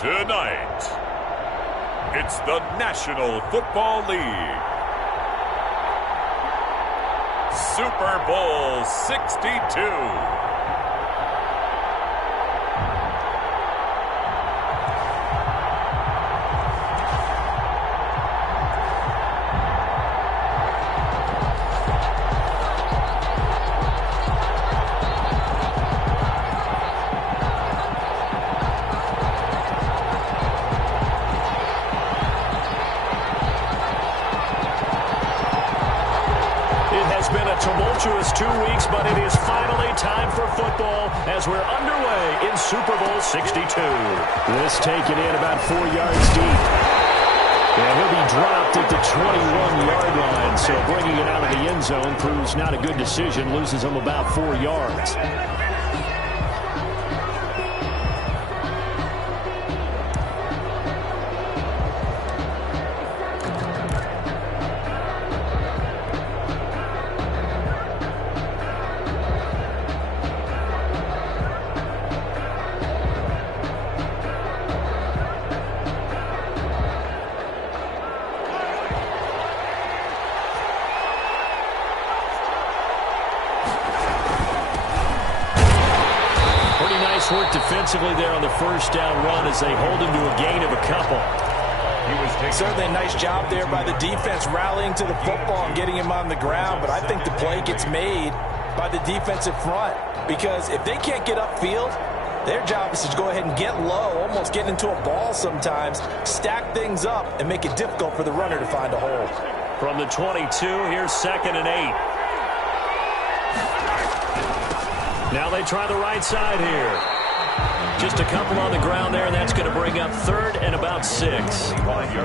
Tonight, it's the National Football League Super Bowl 62. Tumultuous 2 weeks, but it is finally time for football as we're underway in Super Bowl 62. This taken in about 4 yards deep. And he'll be dropped at the 21-yard line, so bringing it out of the end zone proves not a good decision, loses him about 4 yards. Work defensively there on the first down run as they hold him to a gain of a couple. Certainly a nice job there by the defense rallying to the football and getting him on the ground, but I think the play gets made by the defensive front because if they can't get upfield, their job is to go ahead and get low, almost get into a ball sometimes, stack things up, and make it difficult for the runner to find a hole. From the 22, here's 2nd and 8. Now they try the right side here. Just a couple on the ground there, and that's going to bring up 3rd and about 6.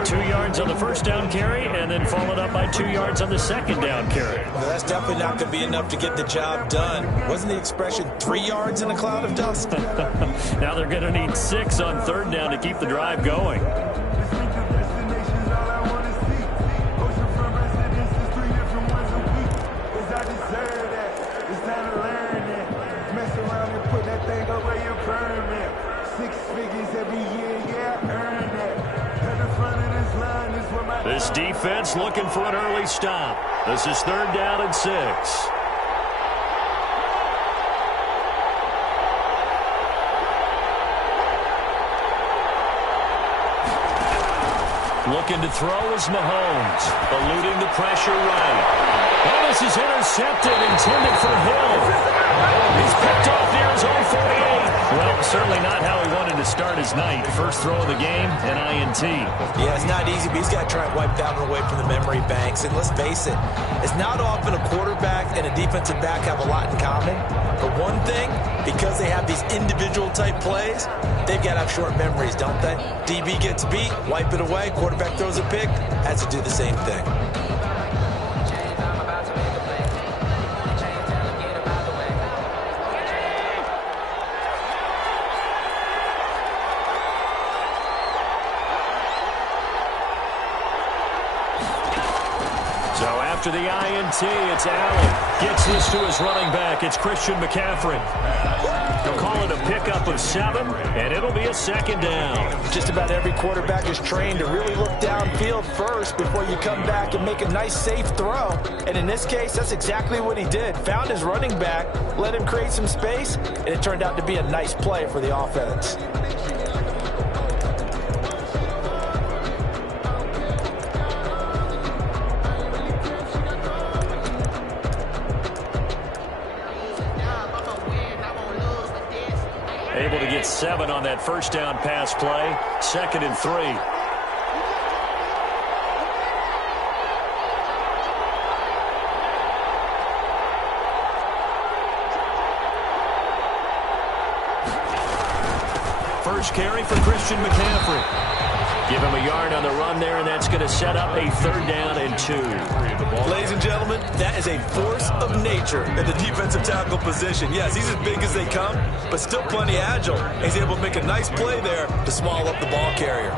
2 yards on the first down carry, and then followed up by 2 yards on the second down carry. Well, that's definitely not going to be enough to get the job done. Wasn't the expression 3 yards in a cloud of dust? Now they're going to need 6 on 3rd down to keep the drive going. This defense looking for an early stop. This is 3rd down and 6. Looking to throw is Mahomes, eluding the pressure right. Oh, this is intercepted, intended for Hill. He's picked off near his own 48. Well, certainly not how he wanted to start his night. First throw of the game, an INT. Yeah, it's not easy, but he's got to try and wipe that one away from the memory banks. And let's face it, it's not often a quarterback and a defensive back have a lot in common. But one thing, because they have these individual type plays, they've got to have short memories, don't they? DB gets beat, wipe it away, quarterback throws a pick, has to do the same thing. After the INT, it's Allen. Gets this to his running back. It's Christian McCaffrey. They'll call it a pickup of 7, and it'll be a 2nd down. Just about every quarterback is trained to really look downfield first before you come back and make a nice, safe throw. And in this case, that's exactly what he did. Found his running back, let him create some space, and it turned out to be a nice play for the offense. Able to get 7 on that first down pass play. 2nd and 3. First carry for Christian McCaffrey. Give him a yard on the run there, and that's going to set up a 3rd down and 2. Ladies and gentlemen, that is a force of nature in the defensive tackle position. Yes, he's as big as they come, but still plenty agile. He's able to make a nice play there to small up the ball carrier.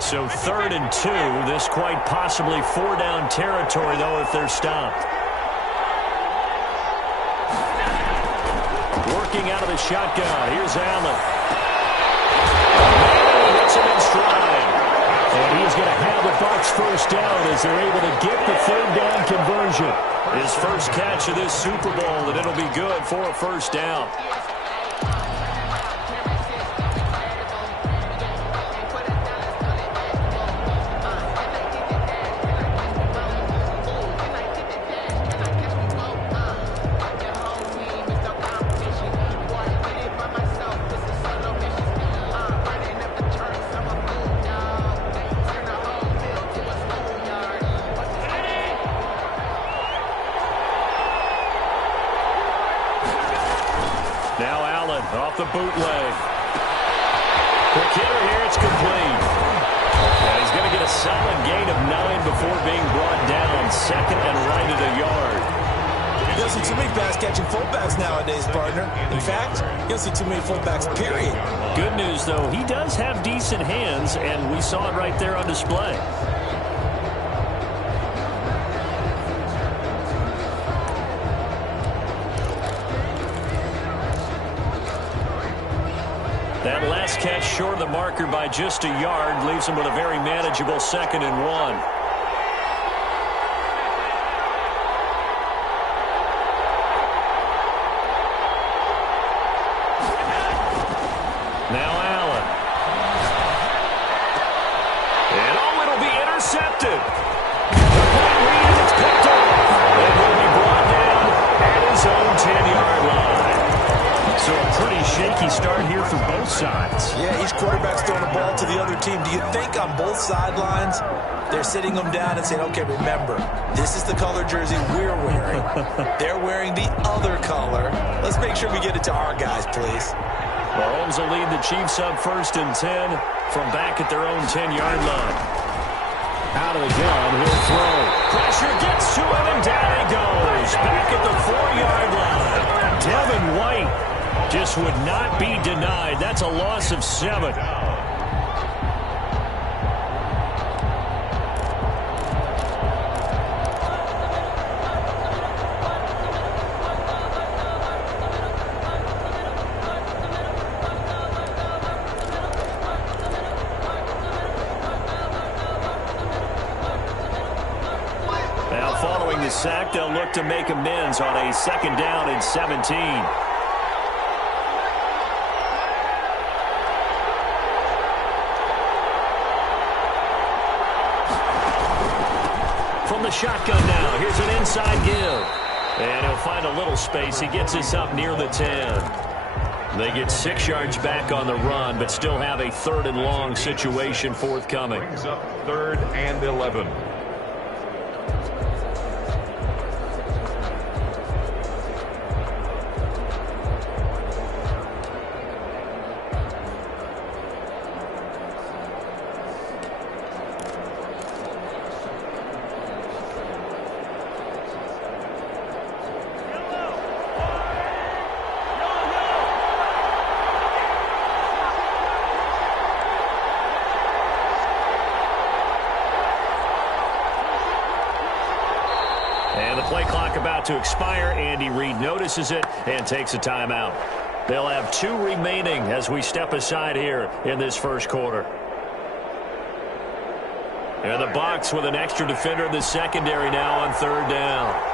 So 3rd and 2. This quite possibly 4-down territory, though, if they're stopped. Working out of the shotgun. Here's Allen. Gets him is going to have the Bucs first down as they're able to get the third down conversion. His first catch of this Super Bowl, and it'll be good for a first down. Off the bootleg. Quick hitter here, it's complete. And he's going to get a solid gain of 9 before being brought down. Second and right at a yard. You don't see too many pass-catching fullbacks nowadays, partner. In fact, you don't see too many fullbacks, period. Good news, though, he does have decent hands, and we saw it right there on display. That last catch short of the marker by just a yard leaves him with a very manageable 2nd and 1. Now Allen. And it'll be intercepted. Complete read, and it's picked off. And will be brought down at his own 10-yard line. So a pretty shaky start here for both sides. Yeah, each quarterback's throwing the ball to the other team. Do you think on both sidelines they're sitting them down and saying, okay, remember, this is the color jersey we're wearing. They're wearing the other color. Let's make sure we get it to our guys, please. Mahomes will lead the Chiefs up 1st and 10 from back at their own 10-yard line. Out of the gun, he'll throw. Pressure gets to him, and down he goes. Back at the 4-yard line. Devin White just would not be denied. That's a loss of 7. Now following the sack, they'll look to make amends on a 2nd down and 17. From the shotgun now, here's an inside give. And he'll find a little space. He gets this up near the 10. They get 6 yards back on the run, but still have a 3rd and long situation forthcoming. Brings up 3rd and 11. And the play clock about to expire. Andy Reid notices it and takes a timeout. They'll have 2 remaining as we step aside here in this first quarter. And the Bucs with an extra defender in the secondary now on 3rd down.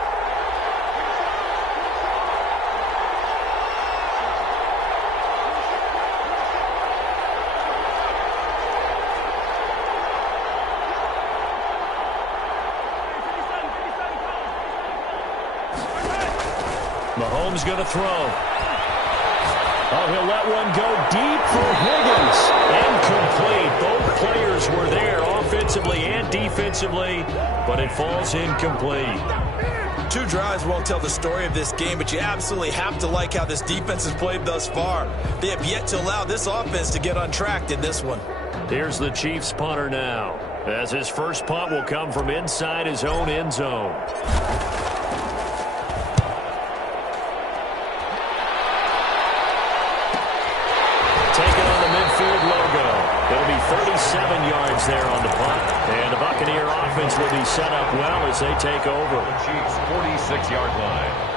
Mahomes going to throw. Oh, he'll let one go deep for Higgins. Incomplete. Both players were there offensively and defensively, but it falls incomplete. 2 drives won't tell the story of this game, but you absolutely have to like how this defense has played thus far. They have yet to allow this offense to get untracked in this one. Here's the Chiefs punter now, as his first punt will come from inside his own end zone. Taking on the midfield logo. It'll be 37 yards there on the punt. And the Buccaneer offense will be set up well as they take over. The Chiefs' 46-yard line.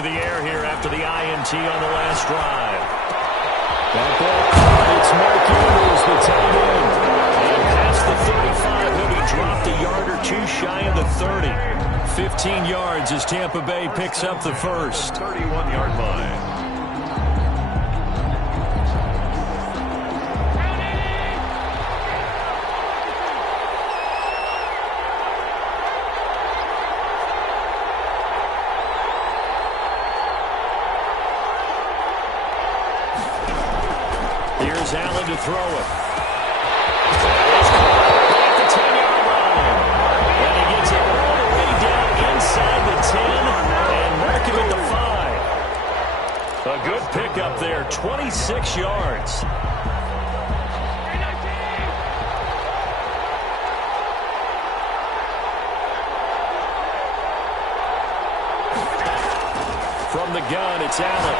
to the air here after the INT on the last drive. That ball caught. It's Mark Andrews, the tight end. And past the 35, he'll be dropped a yard or two shy of the 30. 15 yards as Tampa Bay picks up the first. 31-yard line. Here's Allen to throw it. At the 10-yard line. And he gets it all the way down inside the 10 and mark him at the 5. A good pickup there, 26 yards. From the gun, it's Allen.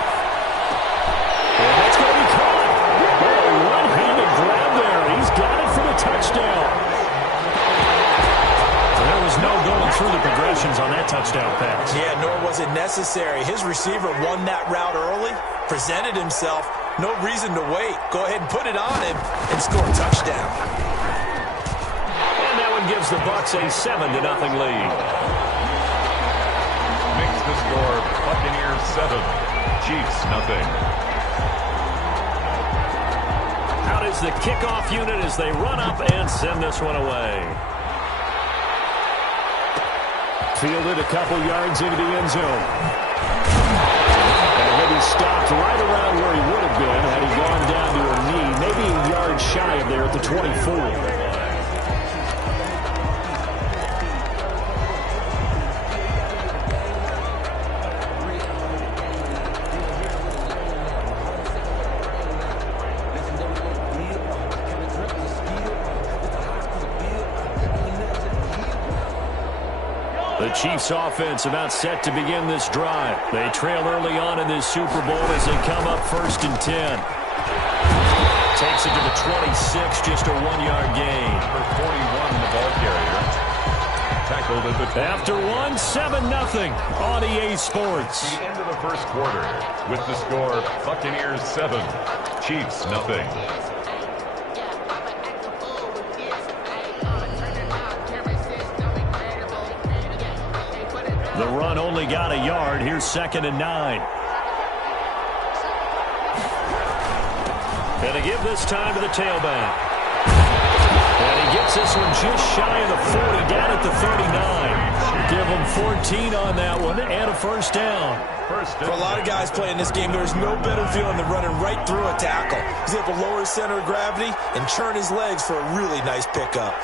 And that's going to be caught. One-handed grab there. He's got it for the touchdown. There was no going through the progressions on that touchdown pass. Yeah, nor was it necessary. His receiver won that route early, presented himself. No reason to wait. Go ahead and put it on him and score a touchdown. And that one gives the Bucs a 7-0 lead. Makes the score Buccaneers 7, Chiefs nothing. Out is the kickoff unit as they run up and send this one away. Fielded a couple yards into the end zone. And he'll be stopped right around where he would have been had he gone down to a knee, maybe a yard shy of there at the 24. The Chiefs offense about set to begin this drive. They trail early on in this Super Bowl as they come up 1st and 10. Takes it to the 26, just a 1-yard gain. Number 41, the ball carrier. Tackled at the 20. After one, 7-0 on EA Sports. The end of the first quarter with the score Buccaneers 7, Chiefs nothing. The run only got a yard. Here's 2nd and 9. And to give this time to the tailback. And he gets this one just shy of the 40, down at the 39. Give him 14 on that one and a first down. For a lot of guys playing this game, there's no better feeling than running right through a tackle. He's able to lower his center of gravity and churn his legs for a really nice pickup.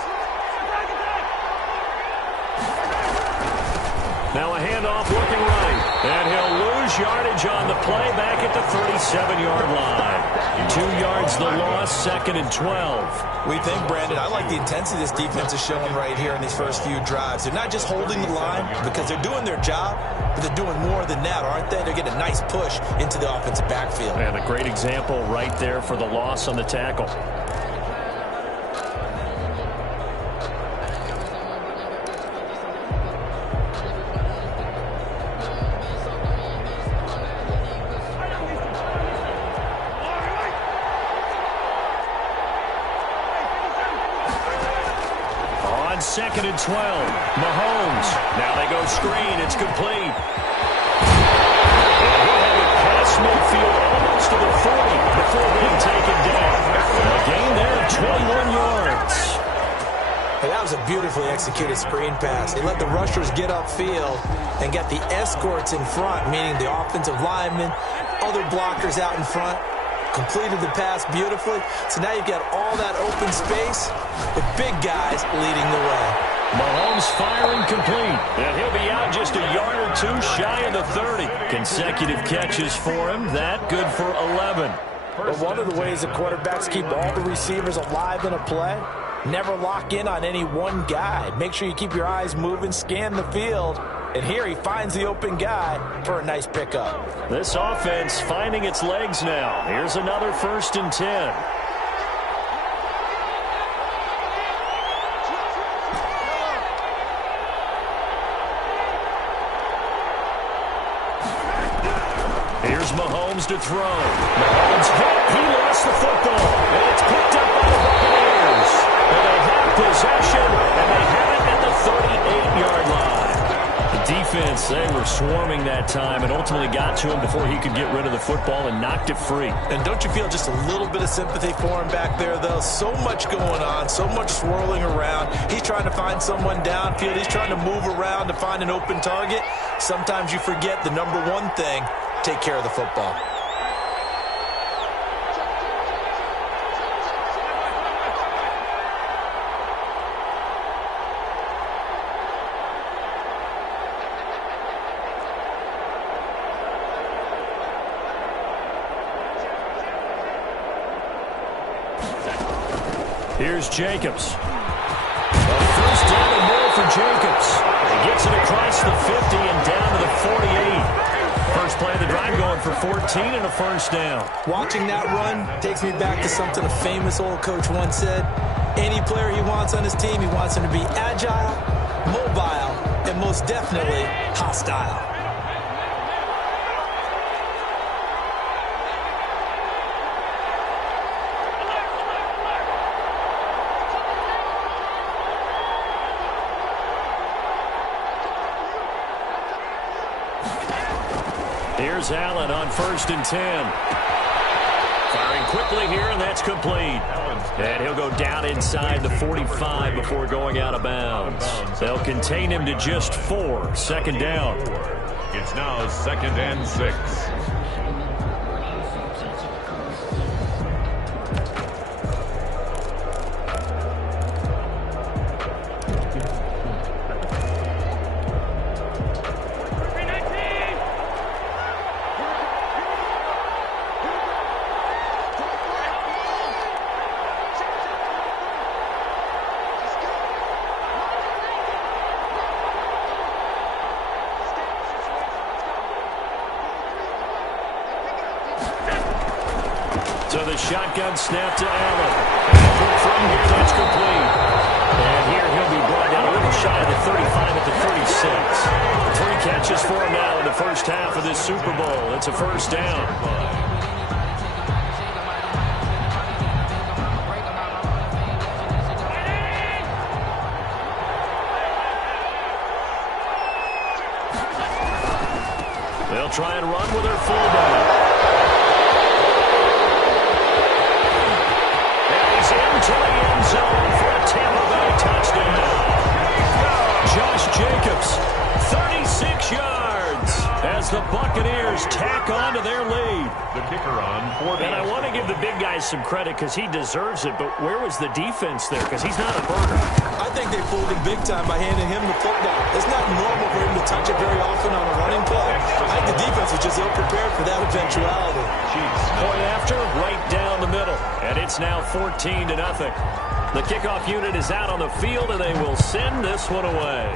Now a handoff looking right. And he'll lose yardage on the play back at the 37-yard line. 2 yards the loss, 2nd and 12. We think, Brandon, I like the intensity this defense is showing right here in these first few drives. They're not just holding the line because they're doing their job, but they're doing more than that, aren't they? They're getting a nice push into the offensive backfield. And a great example right there for the loss on the tackle. On 2nd and 12, Mahomes. Now they go screen. It's complete. And he'll have it past midfield almost to the 40 before being taken down. A gain there of 21 yards. Hey, that was a beautifully executed screen pass. They let the rushers get upfield and get the escorts in front, meaning the offensive linemen, other blockers out in front. Completed the pass beautifully. So now you've got all that open space with big guys leading the way. Mahomes firing complete. And he'll be out just a yard or two shy of the 30. Consecutive catches for him. That good for 11. But one of the ways the quarterbacks keep all the receivers alive in a play, never lock in on any one guy. Make sure you keep your eyes moving, scan the field. And here he finds the open guy for a nice pickup. This offense finding its legs now. Here's another 1st and 10. Here's Mahomes to throw. Mahomes hit. He lost the football. And it's picked up by the Buccaneers. And they have possession, and they have it at the 38-yard line. The defense, they were swarming that time and ultimately got to him before he could get rid of the football and knocked it free. And don't you feel just a little bit of sympathy for him back there, though? So much going on, so much swirling around. He's trying to find someone downfield. He's trying to move around to find an open target. Sometimes you forget the number one thing, take care of the football. Here's Jacobs. A first down and more for Jacobs. He gets it across the 50 and down to the 48. First play of the drive going for 14 and a first down. Watching that run takes me back to something a famous old coach once said. Any player he wants on his team, he wants him to be agile, mobile, and most definitely hostile. Here's Allen on 1st and 10. Firing quickly here, and that's complete. And he'll go down inside the 45 before going out of bounds. They'll contain him to just 4. Second down. It's now 2nd and 6. So the shotgun snap to Allen. And from here, that's complete. And here he'll be brought down a little shy of the 35 at the 36. 3 catches for him now in the first half of this Super Bowl. It's a first down. They'll try and run with their fullback. To the end zone for a Tampa Bay touchdown. Josh Jacobs, 36 yards as the Buccaneers tack on to their lead. The kicker on 40. And I want to give the big guys some credit because he deserves it, but where was the defense there? Because he's not a burner. I think they fooled him big time by handing him the football. It's not normal for him to touch it very often on a running play. I think the defense was just ill-prepared for that eventuality. Point after, right down the middle. And it's now 14-0. The kickoff unit is out on the field, and they will send this one away.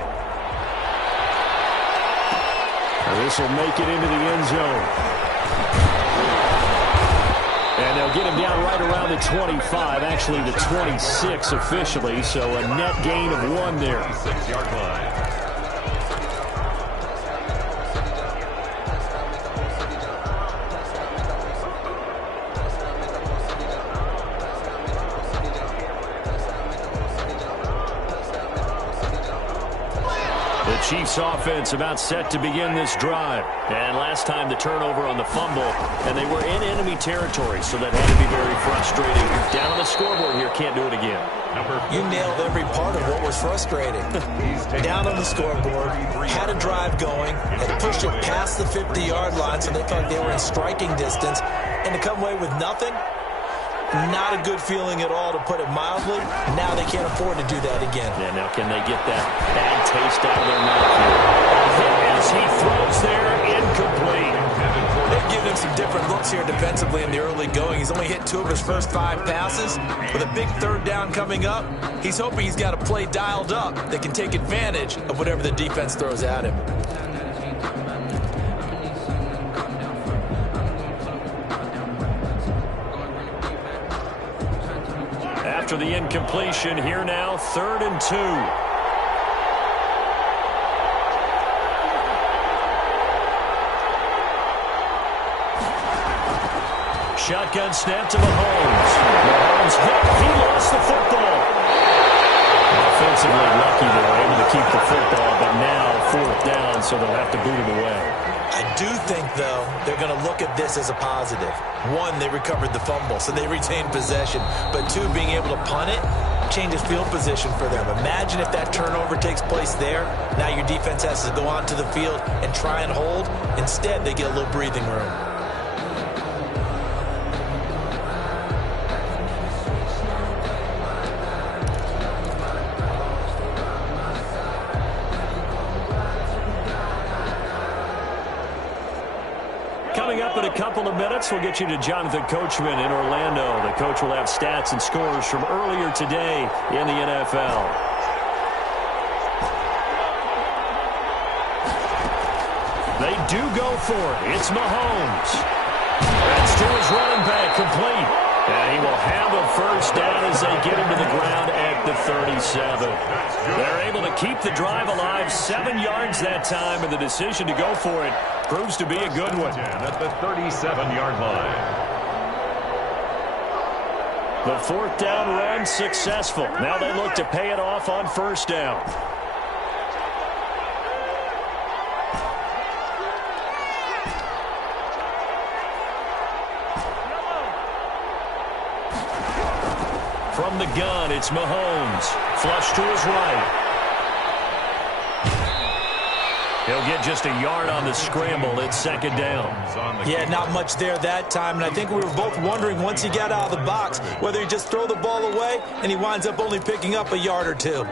This will make it into the end zone. And they'll get him down right around the 25, actually the 26 officially, so a net gain of 1 there. 6-yard line. Chiefs offense about set to begin this drive. And last time the turnover on the fumble, and they were in enemy territory, so that had to be very frustrating. Down on the scoreboard here, can't do it again. You nailed every part of what was frustrating. Down on the scoreboard, had a drive going, had pushed it past the 50-yard line, so they thought they were in striking distance, and to come away with nothing, not a good feeling at all, to put it mildly. Now they can't afford to do that again. Yeah, now can they get that bad taste out of their mouth here? As he throws there, incomplete. They've given him some different looks here defensively in the early going. He's only hit 2 of his first 5 passes. With a big 3rd down coming up, he's hoping he's got a play dialed up that can take advantage of whatever the defense throws at him. After the incompletion, here now, 3rd and 2. Shotgun snap to Mahomes. Mahomes hit. He lost the football. Offensively lucky they were able to keep the football, but now 4th down, so they'll have to boot it away. I do think, though, they're going to look at this as a positive. 1, they recovered the fumble, so they retained possession. But 2, being able to punt it changes field position for them. Imagine if that turnover takes place there. Now your defense has to go onto the field and try and hold. Instead, they get a little breathing room. Coming up in a couple of minutes, we'll get you to Jonathan Coachman in Orlando. The coach will have stats and scores from earlier today in the NFL. They do go for it. It's Mahomes. That's to his running back, complete. And he will have a first down as they get him to the ground at the 37. They're able to keep the drive alive, 7 yards that time, and the decision to go for it proves to be a good one. At the 37-yard line. The 4th down run successful. Now they look to pay it off on first down. From the gun, it's Mahomes. Flush to his right. He'll get just a yard on the scramble. It's 2nd down. Yeah, not much there that time. And I think we were both wondering once he got out of the box whether he just throw the ball away and he winds up only picking up a yard or 2.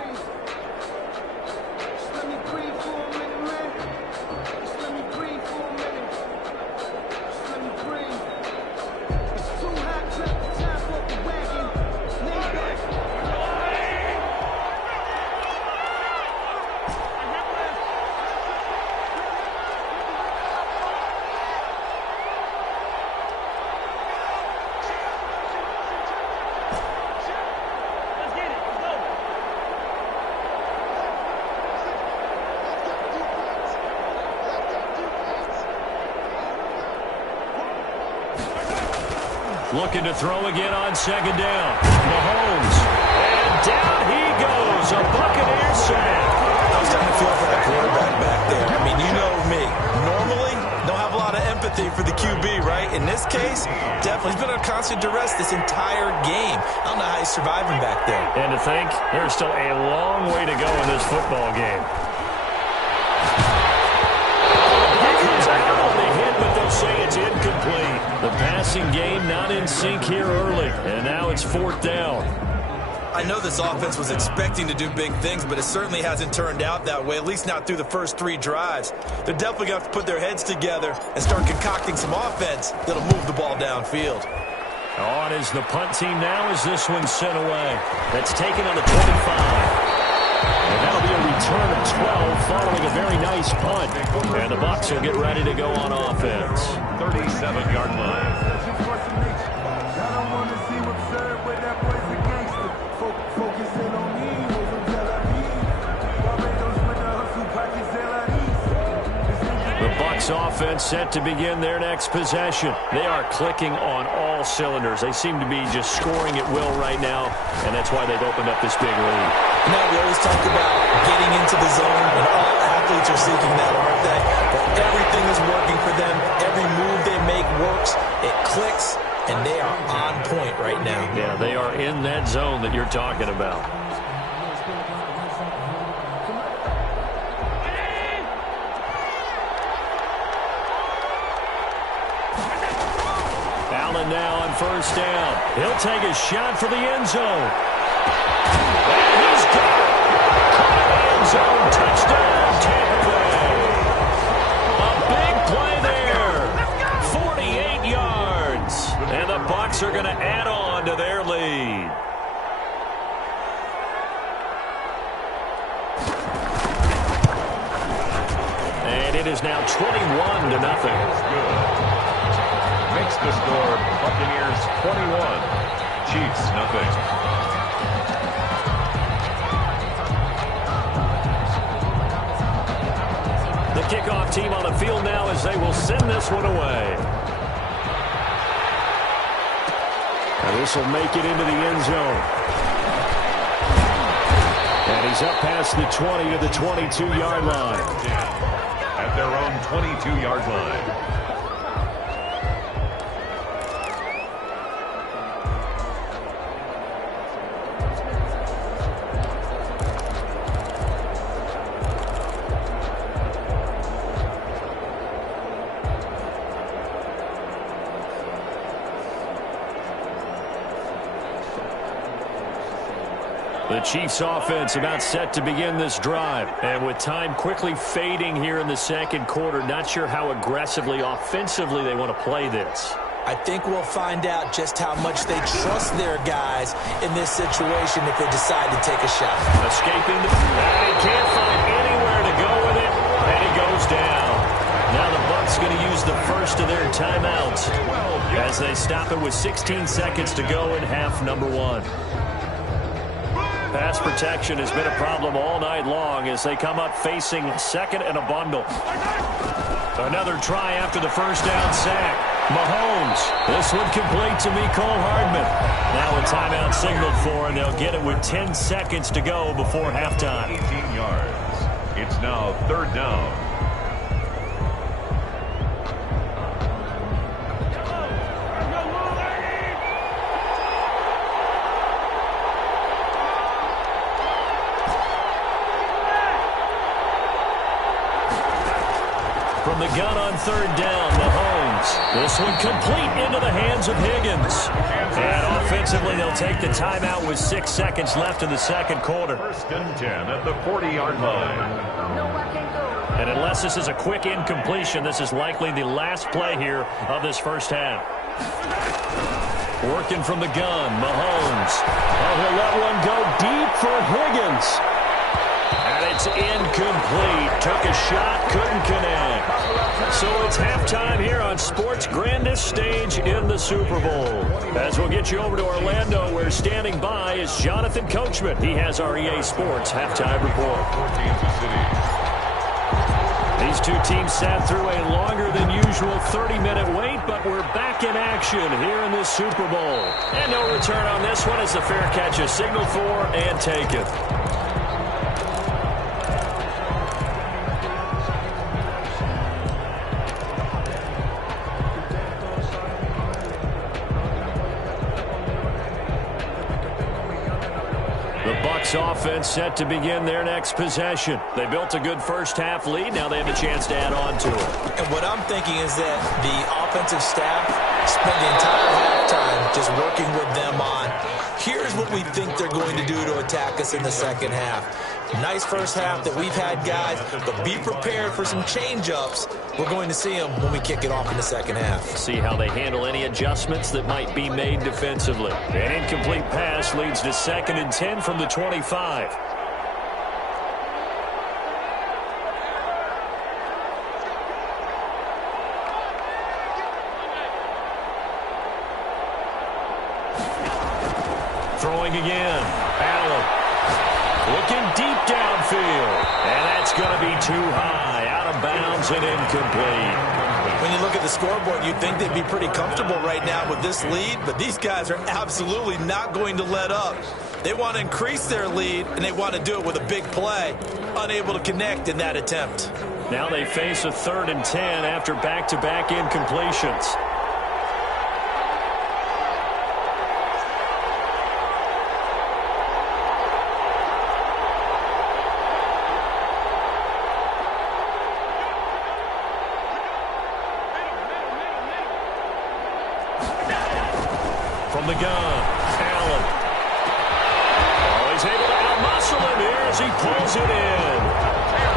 Looking to throw again on 2nd down. Mahomes. And down he goes. A Buccaneers sack. I was starting to feel for the quarterback back there. I mean, you know me. Normally, don't have a lot of empathy for the QB, right? In this case, definitely. He's been under constant duress this entire game. I don't know how he's surviving back there. And to think, there's still a long way to go in this football game. Say it's incomplete. The passing game not in sync here early, and now it's 4th down. I know this offense was expecting to do big things, but it certainly hasn't turned out that way, at least not through the first 3 drives. They're definitely going to have to put their heads together and start concocting some offense that'll move the ball downfield. On is the punt team now as this one's sent away. That's taken on the 25. And that'll be a return of 12 following a very nice punt. And the Bucs will get ready to go on offense. 37-yard line. The Bucs offense set to begin their next possession. They are clicking on all cylinders. They seem to be just scoring at will right now, and that's why they've opened up this big lead. Now, we always talk about getting into the zone, and all athletes are seeking that, aren't they? But everything is working for them. Every move they make works. It clicks, and they are on point right now. Yeah, they are in that zone that you're talking about. Allen now on first down. He'll take a shot for the end zone. And he's got it. Caught in the end zone. Touchdown, Tampa Bay. A big play there. 48 yards. And the Bucs are going to add on to their lead. And it is now 21-0. Makes the score Buccaneers 21, Chiefs nothing. The kickoff team on the field now as they will send this one away. This will make it into the end zone. And he's up past the 20 to the 22-yard line. At their own 22-yard line. The Chiefs offense about set to begin this drive. And with time quickly fading here in the second quarter, not sure how aggressively, offensively they want to play this. I think we'll find out just how much they trust their guys in this situation if they decide to take a shot. Escaping the... And he can't find anywhere to go with it. And he goes down. Now the Bucs going to use the first of their timeouts as they stop it with 16 seconds to go in half number one. Pass protection has been a problem all night long as they come up facing second and a bundle. Another try after the first down sack. Mahomes. This one complete to Mecole Hardman. Now a timeout signaled for, and they'll get it with 10 seconds to go before halftime. 18 yards. It's now third down. From the gun on third down, Mahomes. This one complete into the hands of Higgins. And offensively, they'll take the timeout with 6 seconds left in the second quarter. First and 10 at the 40-yard line. And unless this is a quick incompletion, this is likely the last play here of this first half. Working from the gun, Mahomes. Oh, he'll let one go deep for Higgins. And it's incomplete. Took a shot, couldn't connect. So it's halftime here on sports' grandest stage in the Super Bowl. As we'll get you over to Orlando, where standing by is Jonathan Coachman. He has our EA Sports halftime report. These two teams sat through a longer than usual 30-minute wait, but we're back in action here in this Super Bowl. And no return on this one as the fair catch is signaled for and taken. Offense set to begin their next possession. They built a good first half lead. Now they have a chance to add on to it. And what I'm thinking is that the offensive staff spent the entire halftime just working with them on, here's what we think they're going to do to attack us in the second half. Nice first half that we've had, guys, but be prepared for some change-ups. We're going to see them when we kick it off in the second half. See how they handle any adjustments that might be made defensively. An incomplete pass leads to 2nd and 10 from the 25. Throwing again. Allen. Looking deep downfield. And that's going to be too high. Out of bounds and incomplete. When you look at the scoreboard, you'd think they'd be pretty comfortable right now with this lead, but these guys are absolutely not going to let up. They want to increase their lead, and they want to do it with a big play. Unable to connect in that attempt. Now they face a 3rd and 10 after back-to-back incompletions. From the gun, Allen. Oh, he's able to out-muscle him here as he pulls it in.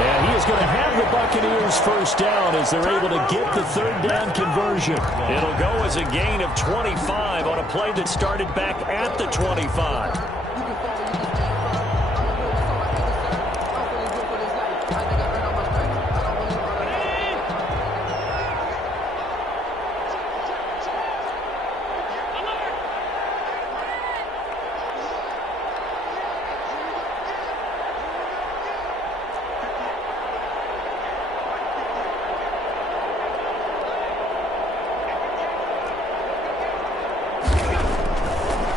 And he is going to have the Buccaneers first down as they're able to get the 3rd down conversion. It'll go as a gain of 25 on a play that started back at the 25.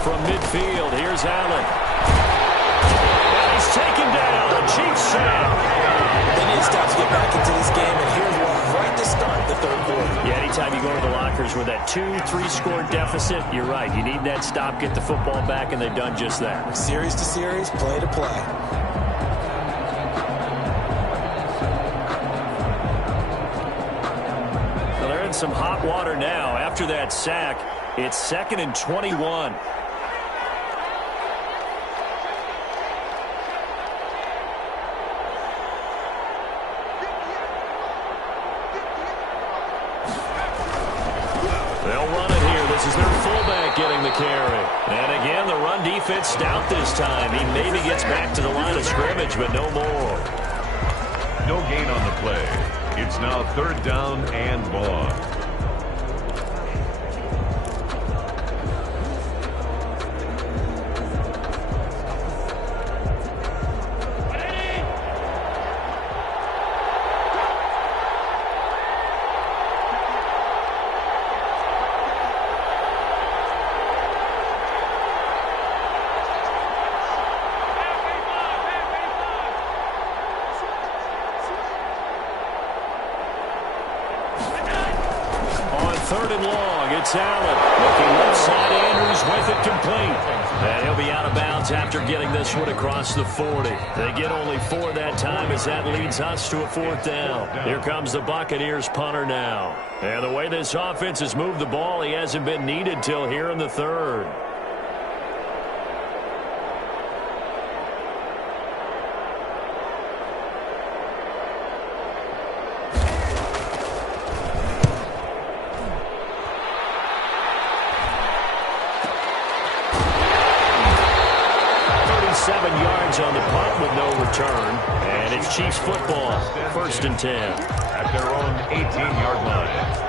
from midfield. Here's Allen. And he's taken down. A Chiefs sack. They need to stop to get back into this game, and here's one right to start the third quarter. Yeah, anytime you go to the lockers with that 2-3 score deficit, you're right. You need that stop, get the football back, and they've done just that. Series to series, play to play. Well, they're in some hot water now. After that sack, it's 2nd and 21. They'll run it here. This is their fullback getting the carry. And again, the run defense stout this time. He maybe gets back to the line of scrimmage, but no more. No gain on the play. It's now 3rd down and long. Allen looking left side. Andrews with it complete. And he'll be out of bounds after getting this one across the 40. They get only 4 that time as that leads us to a 4th down. Here comes the Buccaneers punter now. And the way this offense has moved the ball, he hasn't been needed till here in the 3rd. On the punt with no return. And it's Chiefs football. 1st and 10. At their own 18-yard line.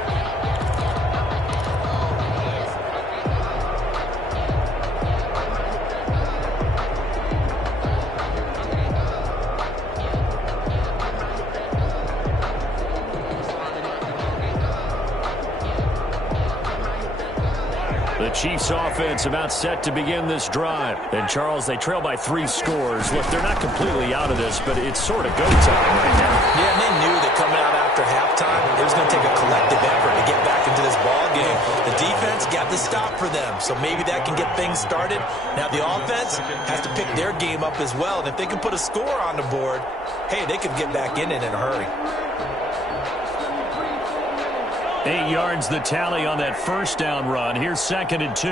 The Chiefs offense about set to begin this drive. And, Charles, they trail by 3 scores. Look, they're not completely out of this, but it's sort of go time right now. Yeah, and they knew that coming out after halftime, it was going to take a collective effort to get back into this ball game. The defense got the stop for them, so maybe that can get things started. Now the offense has to pick their game up as well, and if they can put a score on the board, hey, they could get back in it in a hurry. 8 yards the tally on that 1st down run. Here's 2nd and 2.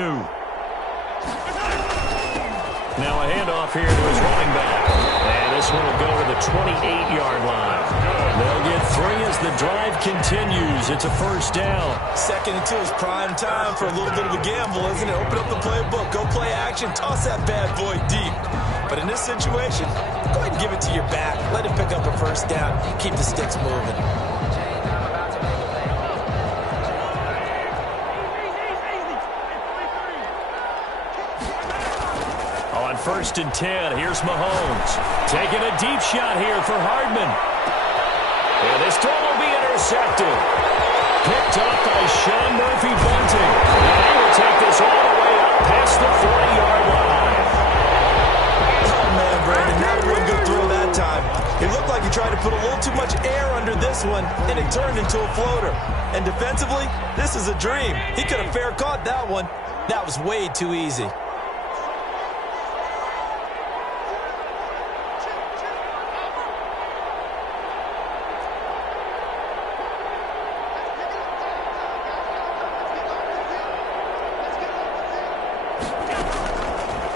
Now a handoff here to his running back. And this one will go to the 28-yard line. They'll get 3 as the drive continues. It's a 1st down. 2nd and 2 is prime time for a little bit of a gamble, isn't it? Open up the playbook, go play action, toss that bad boy deep. But in this situation, go ahead and give it to your back. Let him pick up a 1st down. Keep the sticks moving. On 1st and 10, here's Mahomes. Taking a deep shot here for Hardman. And this throw will be intercepted. Picked up by Sean Murphy-Bunting. And he will take this all the way up past the 40-yard line. Oh, man, Brandon, not a real good throw that time. It looked like he tried to put a little too much air under this one, and it turned into a floater. And defensively, this is a dream. He could have fair caught that one. That was way too easy.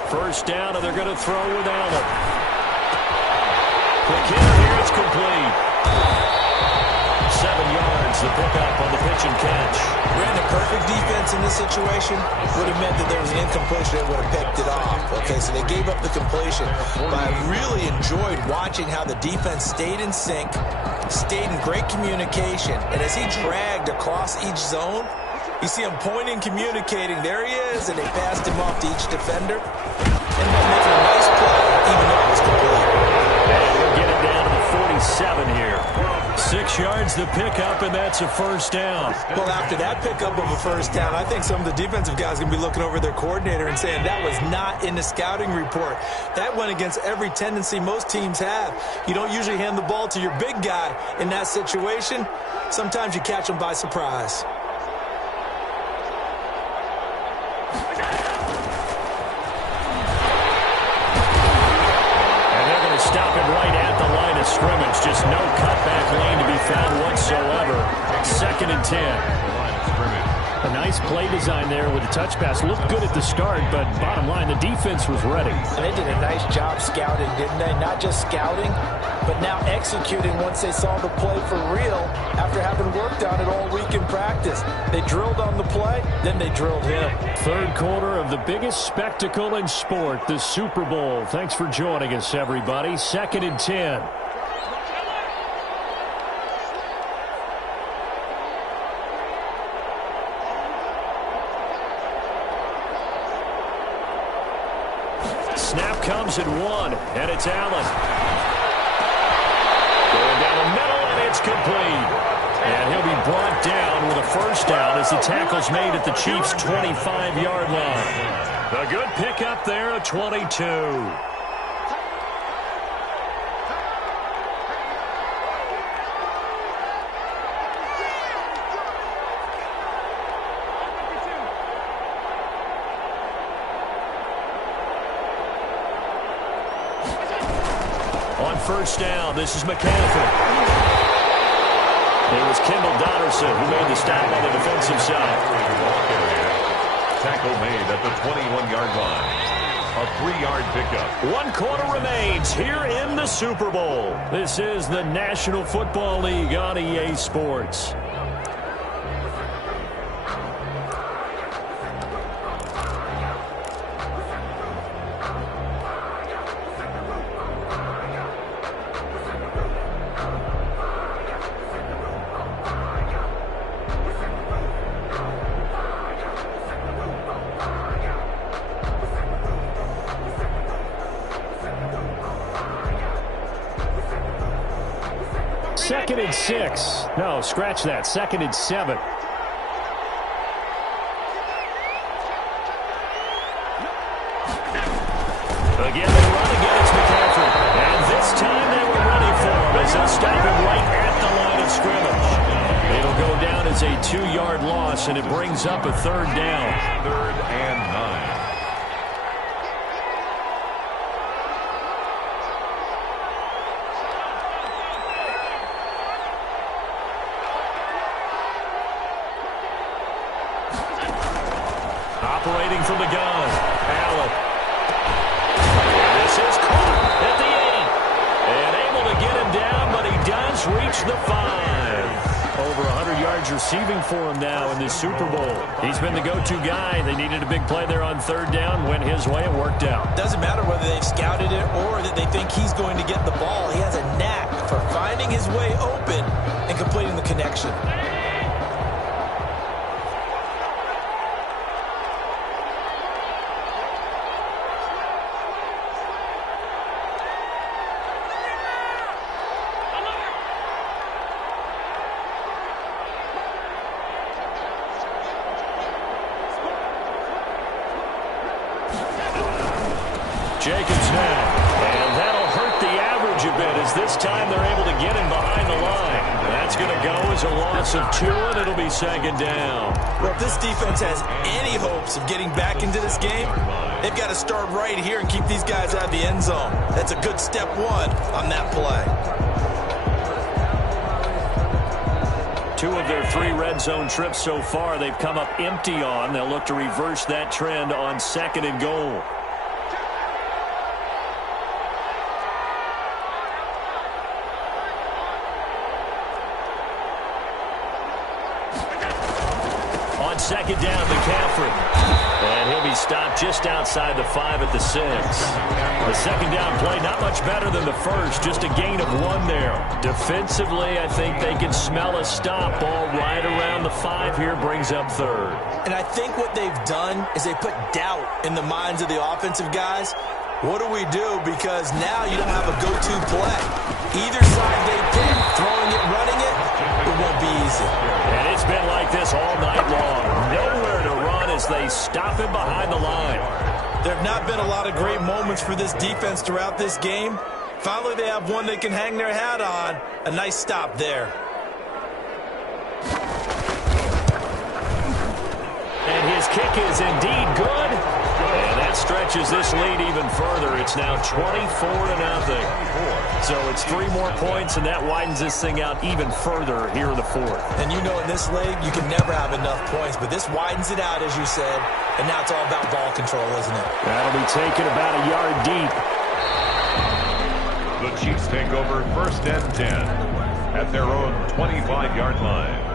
First down, and they're going to throw with Allen. The kick here is complete. 7 yards, the pickup on the pitch and catch. Ran the perfect defense in this situation would have meant that there was an incompletion that would have picked it off. Okay, so they gave up the completion. But I really enjoyed watching how the defense stayed in sync, stayed in great communication. And as he dragged across each zone, you see him pointing, communicating. There he is, and they passed him off to each defender. Ended up making a nice play, even though it was complete. And we'll get it down to the 47 here. 6 yards the pickup, and that's a first down. Well, after that pickup of a first down, I think some of the defensive guys are going to be looking over their coordinator and saying that was not in the scouting report. That went against every tendency most teams have. You don't usually hand the ball to your big guy in that situation. Sometimes you catch them by surprise. Stop it right at the line of scrimmage. Just no cutback lane to be found whatsoever. 2nd and 10. A nice play design there with a touch pass. Looked good at the start, but bottom line, the defense was ready. And they did a nice job scouting, didn't they? Not just scouting, but now executing once they saw the play for real after having worked on it all week in practice. They drilled on the play, then they drilled him. 3rd quarter of the biggest spectacle in sport, the Super Bowl. Thanks for joining us, everybody. 2nd and 10. Snap comes at 1, and it's Allen. Going down the middle, and it's complete. And he'll be brought down with a first down as the tackle's made at the Chiefs' 25-yard line. A good pickup there, a 22. On first down, this is McCaffrey. It was Kendall Dotterson who made the stop on the defensive side. Tackle made at the 21-yard line. A 3-yard pickup. 1 quarter remains here in the Super Bowl. This is the National Football League on EA Sports. Second and 6. No, scratch that. 2nd and 7. Again, they run against McCaffrey. And this time they were ready for him as they'll stop him right at the line of scrimmage. It'll go down as a 2-yard loss, and it brings up a 3rd down. 3rd and 9. Operating from the gun, Allen. This is caught at the 8. And able to get him down, but he does reach the 5. Over 100 yards receiving for him now in this Super Bowl. He's been the go-to guy. They needed a big play there on 3rd down. Went his way. It worked out. Doesn't matter whether they've scouted it or that they think he's going to get the ball. He has a knack for finding his way open and completing the connection. Jacobs now, and that'll hurt the average a bit as this time they're able to get him behind the line. That's going to go as a loss of 2, and it'll be 2nd down. Well, if this defense has any hopes of getting back into this game, they've got to start right here and keep these guys out of the end zone. That's a good step 1 on that play. 2 of their 3 red zone trips so far they've come up empty on. They'll look to reverse that trend on 2nd and goal. On 2nd down, McCaffrey. And he'll be stopped just outside the 5 at the 6. The 2nd down play, not much better than the first, just a gain of 1 there. Defensively, I think they can smell a stop. Ball right around the 5 here, brings up 3rd. And I think what they've done is they put doubt in the minds of the offensive guys. What do we do? Because now you don't have a go-to play. Either side they pick, throwing it, running it, it won't be easy. And it's been like this all night long. Nowhere to run as they stop him behind the line. There have not been a lot of great moments for this defense throughout this game. Finally, they have one they can hang their hat on. A nice stop there. And his kick is indeed good. And that stretches this lead even further. It's now 24-0. So it's 3 more points, and that widens this thing out even further here in the fourth. And you know in this league, you can never have enough points, but this widens it out, as you said. And now it's all about ball control, isn't it? That'll be taken about a yard deep. The Chiefs take over 1st and 10 at their own 25-yard line.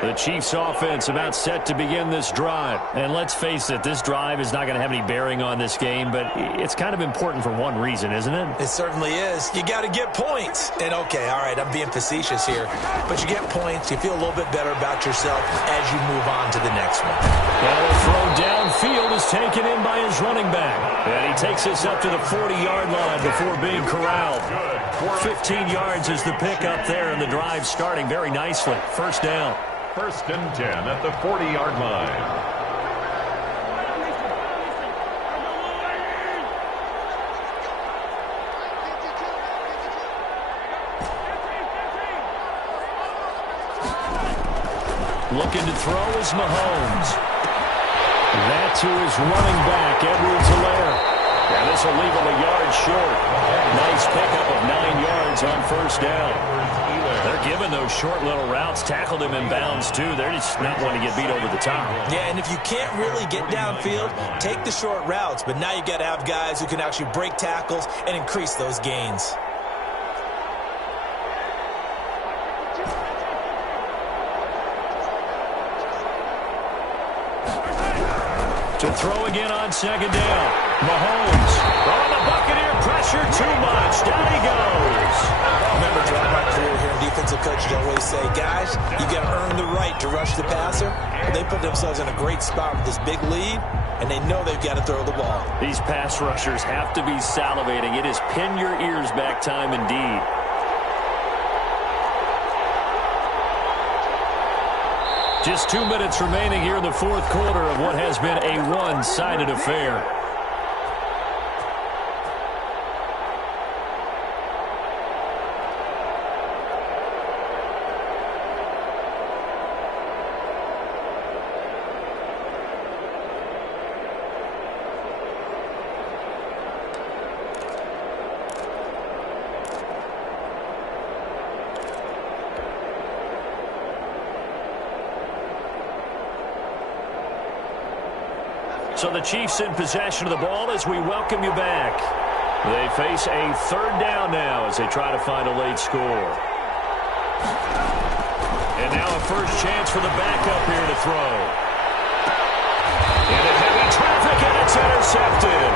The Chiefs offense about set to begin this drive. And let's face it, this drive is not going to have any bearing on this game, but it's kind of important for one reason, isn't it? It certainly is. You got to get points. And okay, all right, I'm being facetious here, but you get points, you feel a little bit better about yourself as you move on to the next one. Now the throw downfield is taken in by his running back. And he takes us up to the 40-yard line before being corralled. 15 yards is the pickup there, and the drive starting very nicely. First down. 1st and 10 at the 40-yard line. Looking to throw is Mahomes. That's who is running back, Edwards-Helaire. And this will leave him a yard short. Nice pickup of 9 yards on first down. They're giving those short little routes, tackled him in bounds too. They're just not wanting to get beat over the top. Yeah, and if you can't really get downfield, take the short routes. But now you got to have guys who can actually break tackles and increase those gains. To throw again on second down. Mahomes. Oh, the Buccaneer pressure too much. Down he goes. Remember, throughout my career here in defensive coaches always say, guys, you got to earn the right to rush the passer. But they put themselves in a great spot with this big lead, and they know they've got to throw the ball. These pass rushers have to be salivating. It is pin your ears back time indeed. Just 2 minutes remaining here in the fourth quarter of what has been a one-sided affair. So the Chiefs in possession of the ball as we welcome you back. They face a third down now as they try to find a late score. And now a first chance for the backup here to throw. Into heavy traffic, and it's intercepted.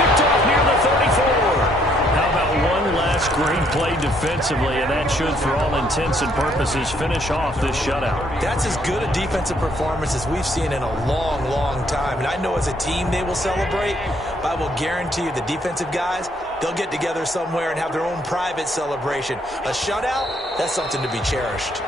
Picked off near the 34. How about one last great play defensively, and that should, for all intents and purposes, finish off this shutout. That's as good a defensive performance as we've seen in a long, long time. And I know as a team they will celebrate, but I will guarantee you the defensive guys, they'll get together somewhere and have their own private celebration. A shutout, that's something to be cherished.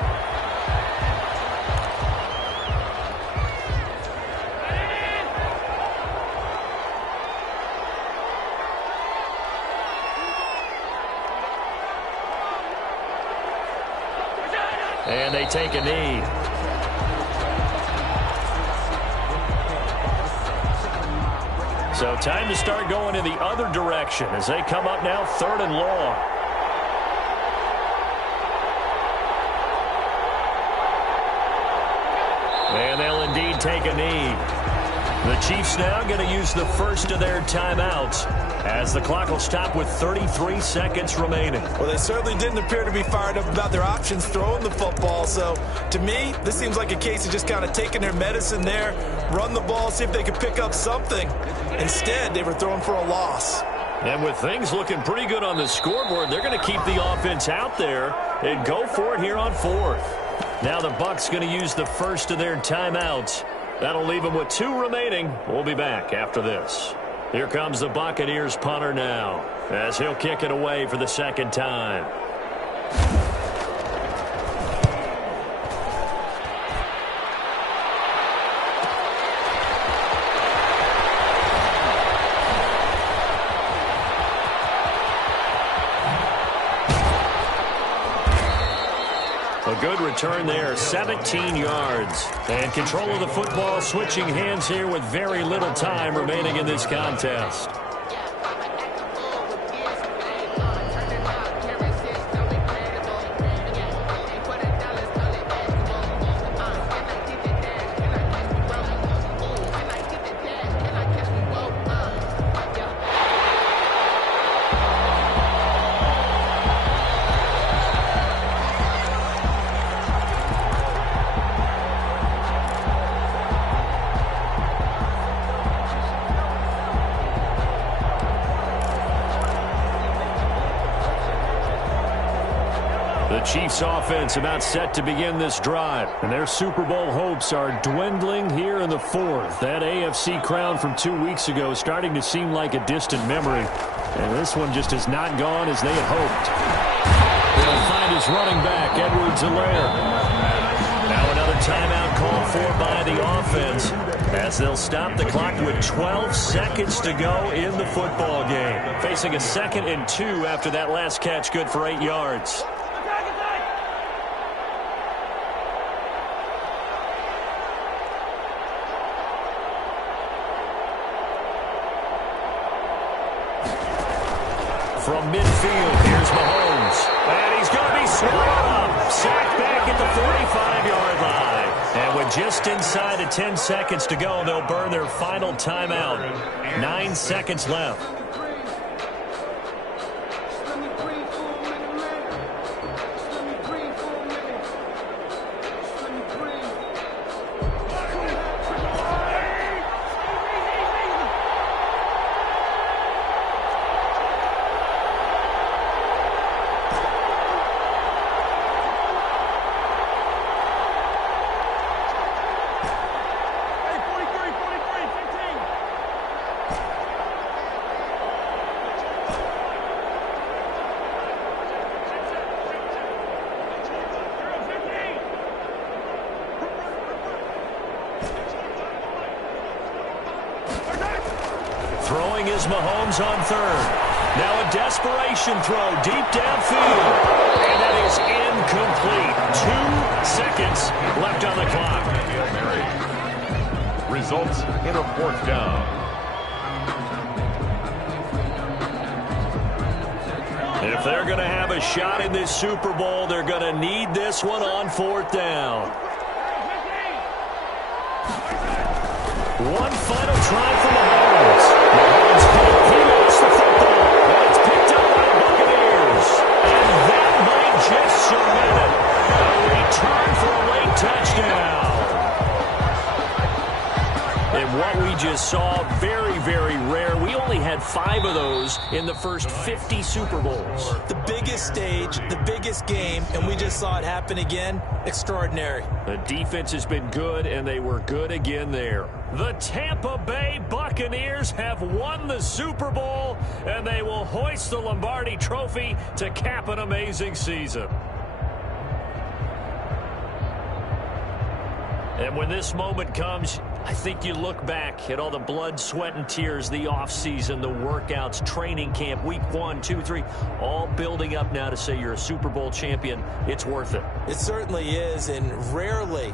And they take a knee. So time to start going in the other direction as they come up now third and long. And they'll indeed take a knee. The Chiefs now going to use the first of their timeouts as the clock will stop with 33 seconds remaining. Well, they certainly didn't appear to be fired up about their options throwing the football. So, to me, this seems like a case of just kind of taking their medicine there, run the ball, see if they could pick up something. Instead, they were throwing for a loss. And with things looking pretty good on the scoreboard, they're going to keep the offense out there and go for it here on fourth. Now the Bucs going to use the first of their timeouts. That'll leave them with 2 remaining. We'll be back after this. Here comes the Buccaneers punter now as he'll kick it away for the second time. A good return there, 17 yards. And control of the football switching hands here with very little time remaining in this contest. Chiefs offense about set to begin this drive, and their Super Bowl hopes are dwindling here in the fourth. That AFC crown from 2 weeks ago starting to seem like a distant memory, and this one just has not gone as they had hoped. They'll find his running back, Edwards-Helaire. Now another timeout called for by the offense as they'll stop the clock with 12 seconds to go in the football game. Facing a 2nd and 2 after that last catch, good for 8 yards. From midfield, here's Mahomes. And he's going to be swallowed up. Sacked back at the 45-yard line. And with just inside of 10 seconds to go, they'll burn their final timeout. 9 seconds left. Throwing is Mahomes on third. Now a desperation throw deep downfield. And that is incomplete. 2 seconds left on the clock. Results in a 4th down. If they're going to have a shot in this Super Bowl, they're going to need this one on 4th down. One final try for Mahomes. He lost the football. And it's picked up by the Buccaneers. And that might just cement it. A return for a late touchdown. And what we just saw, very, very rare. We only had 5 of those in the first 50 Super Bowls. The biggest stage, the biggest game, and we just saw it happen again. Extraordinary. The defense has been good, and they were good again there. The Tampa Bay Buccaneers have won the Super Bowl, and they will hoist the Lombardi Trophy to cap an amazing season. And when this moment comes, I think you look back at all the blood, sweat, and tears, the offseason, the workouts, training camp, week 1, 2, 3, all building up now to say you're a Super Bowl champion. It's worth it. It certainly is, and rarely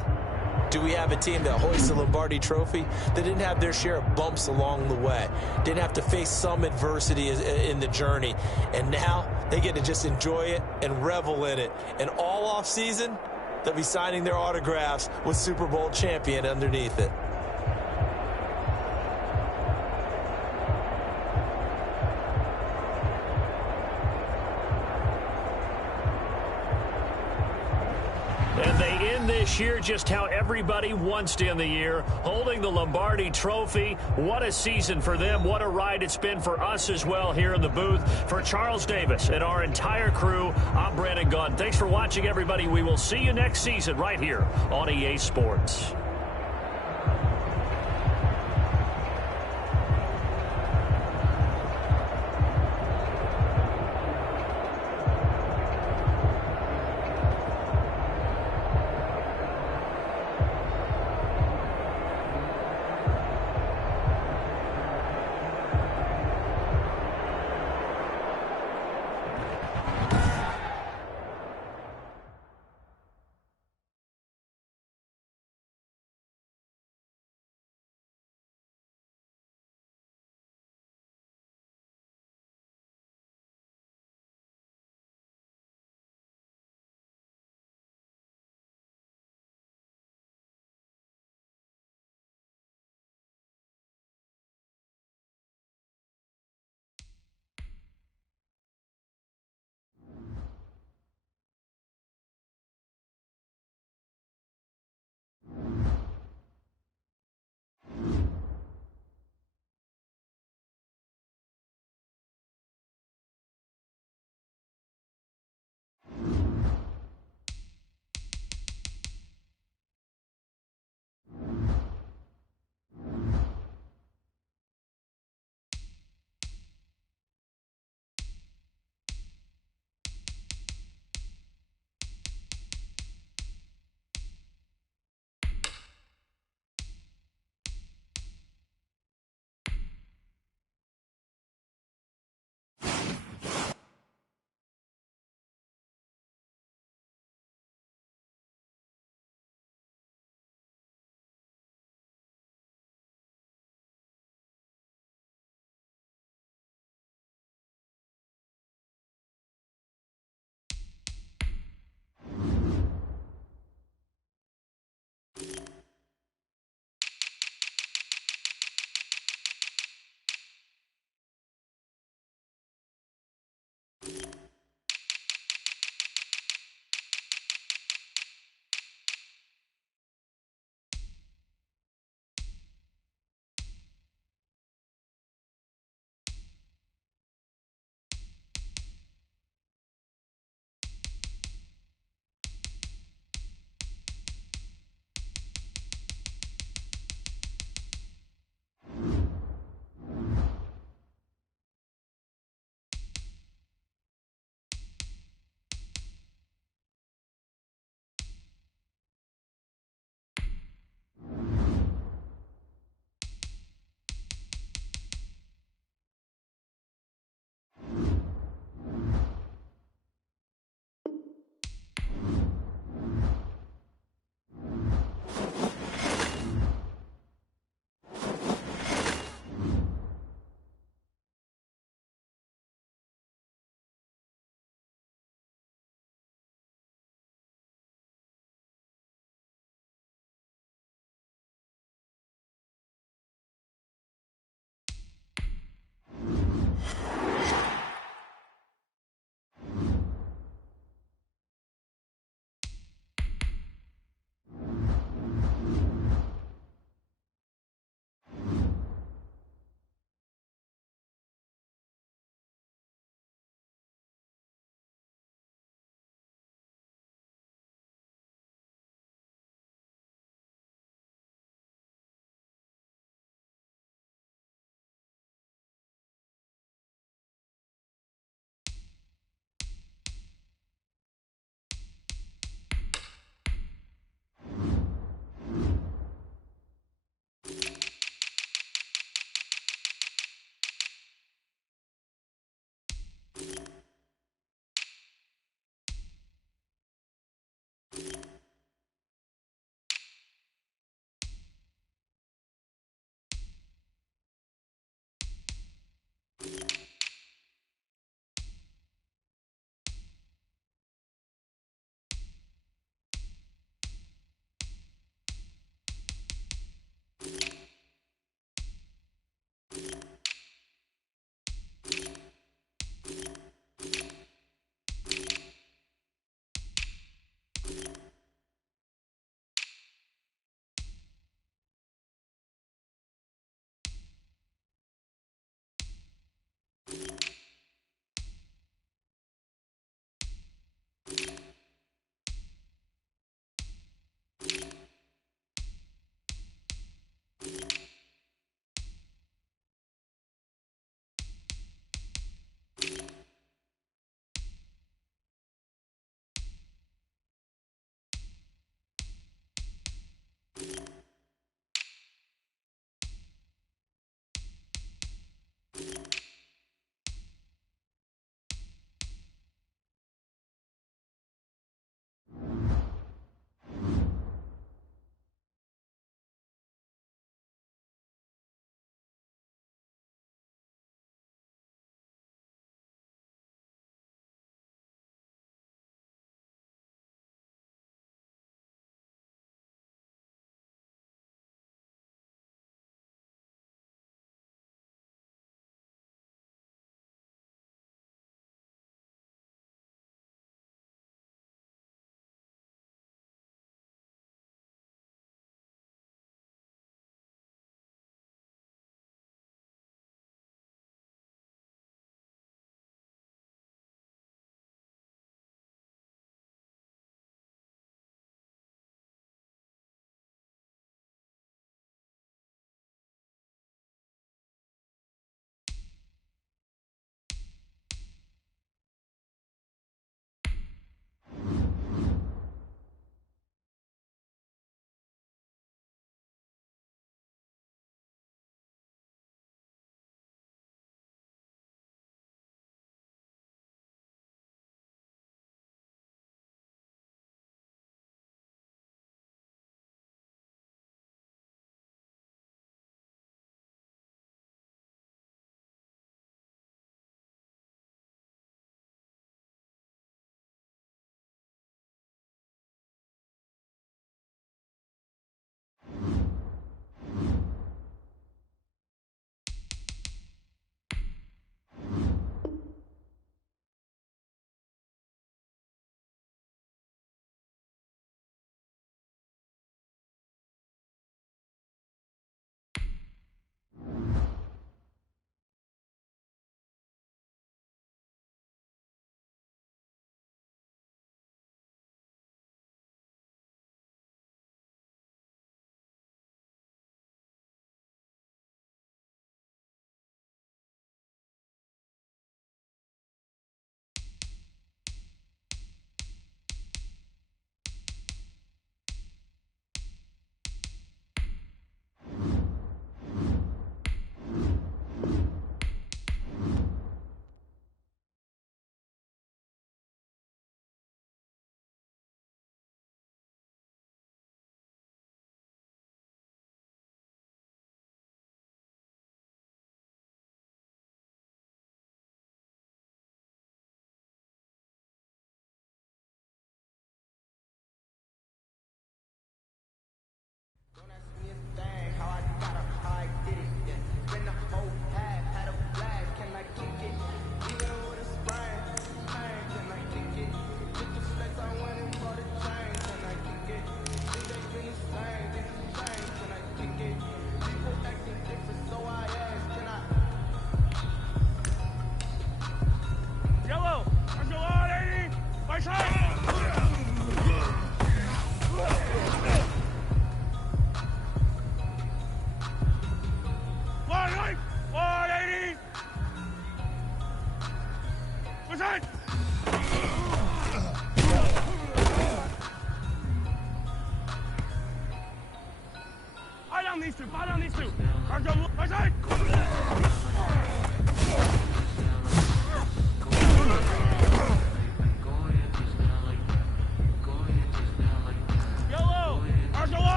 do we have a team that hoists the Lombardi Trophy that didn't have their share of bumps along the way, didn't have to face some adversity in the journey, and now they get to just enjoy it and revel in it. And all offseason, they'll be signing their autographs with Super Bowl champion underneath it. end this year just how everybody wants to end the year, holding the Lombardi Trophy. What a season for them. What a ride it's been for us as well here in the booth. For Charles Davis and our entire crew, I'm Brandon Gunn. Thanks for watching, everybody. We will see you next season right here on EA Sports.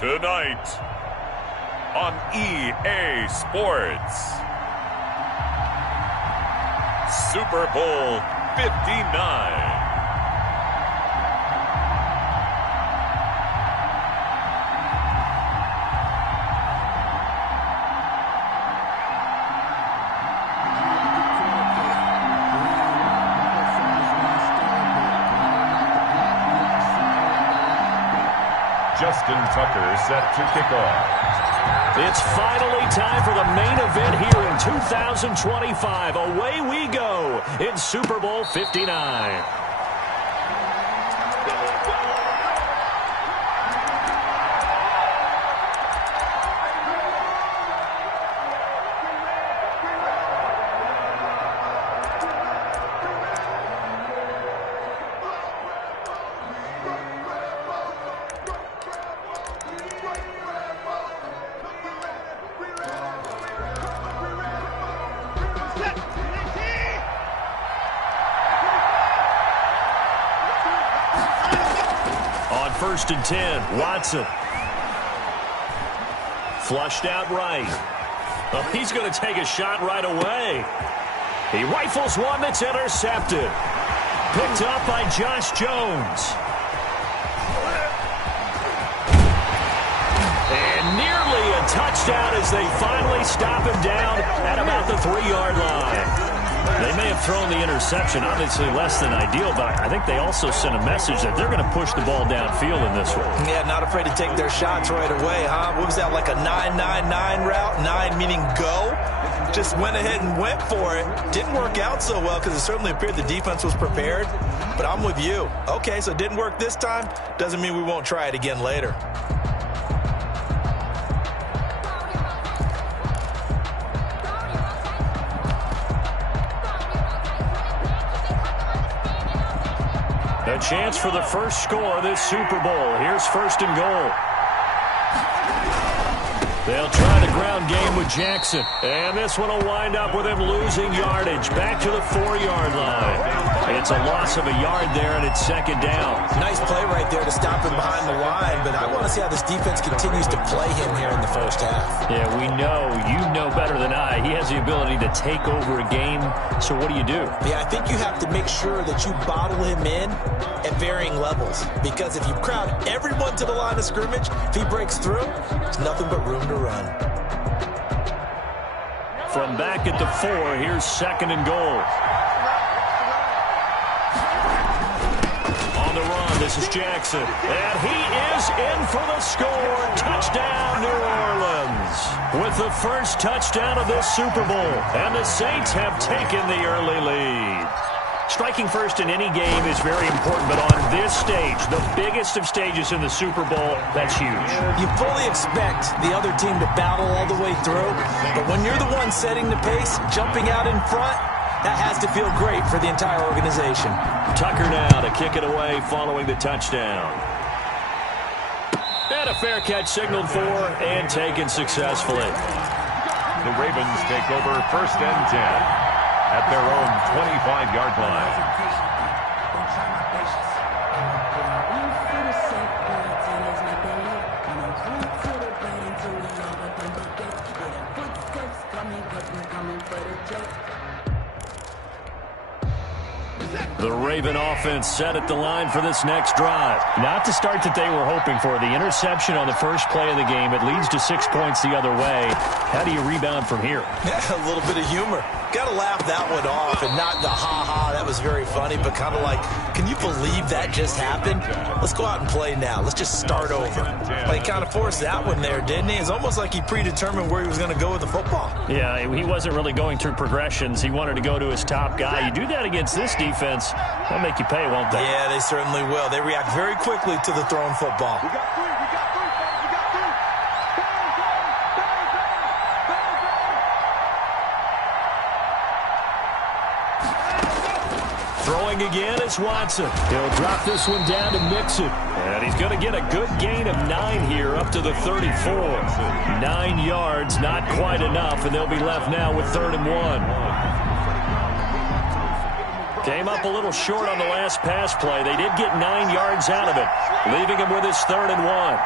Tonight on EA Sports, Super Bowl 59. Justin Tucker set to kick off. It's finally time for the main event here in 2025. Away we go in Super Bowl 59. First and 10, Watson. Flushed out right. Oh, he's going to take a shot right away. He rifles one that's intercepted. Picked up by Josh Jones. And nearly a touchdown as they finally stop him down at about the 3-yard line. They may have thrown the interception, obviously less than ideal, but I think they also sent a message that they're going to push the ball downfield in this one. Yeah, not afraid to take their shots right away, huh? What was that, like a 9-9-9 route? 9 meaning go? Just went ahead and went for it. Didn't work out so well because it certainly appeared the defense was prepared, but I'm with you. Okay, so it didn't work this time. Doesn't mean we won't try it again later. A chance for the first score of this Super Bowl. Here's first and goal. They'll try the ground game with Jackson. And this one will wind up with him losing yardage. Back to the 4-yard line. It's a loss of a yard there, and it's second down. Nice play right there to stop him behind the line, but I want to see how this defense continues to play him here in the first half. Yeah, we know. You know better than I. He has the ability to take over a game, so what do you do? Yeah, I think you have to make sure that you bottle him in at varying levels, because if you crowd everyone to the line of scrimmage, if he breaks through, there's nothing but room to run. From back at the 4, here's second and goal. On the run, this is Jackson. And he is in for the score. Touchdown, New Orleans. With the first touchdown of this Super Bowl. And the Saints have taken the early lead. Striking first in any game is very important, but on this stage, the biggest of stages in the Super Bowl, that's huge. You fully expect the other team to battle all the way through, but when you're the one setting the pace, jumping out in front, that has to feel great for the entire organization. Tucker now to kick it away following the touchdown. And a fair catch signaled for and taken successfully. The Ravens take over first and 10. At their own 25-yard line. The Raven offense set at the line for this next drive. Not the start that they were hoping for. The interception on the first play of the game. It leads to 6 points the other way. How do you rebound from here? Yeah, a little bit of humor. Got to laugh that one off and not the ha-ha, that was very funny, but kind of like, can you believe that just happened? Let's go out and play now. Let's just start over. Well, he kind of forced that one there, didn't he? It's almost like he predetermined where he was going to go with the football. Yeah, he wasn't really going through progressions. He wanted to go to his top guy. You do that against this defense, they'll make you pay, won't they? Yeah, they certainly will. They react very quickly to the thrown football. Throwing again is Watson. He'll drop this one down to Mixon. And he's going to get a good gain of 9 here up to the 34. 9 yards, not quite enough, and they'll be left now with 3rd and 1. Came up a little short on the last pass play. They did get 9 yards out of it, leaving him with his 3rd and 1.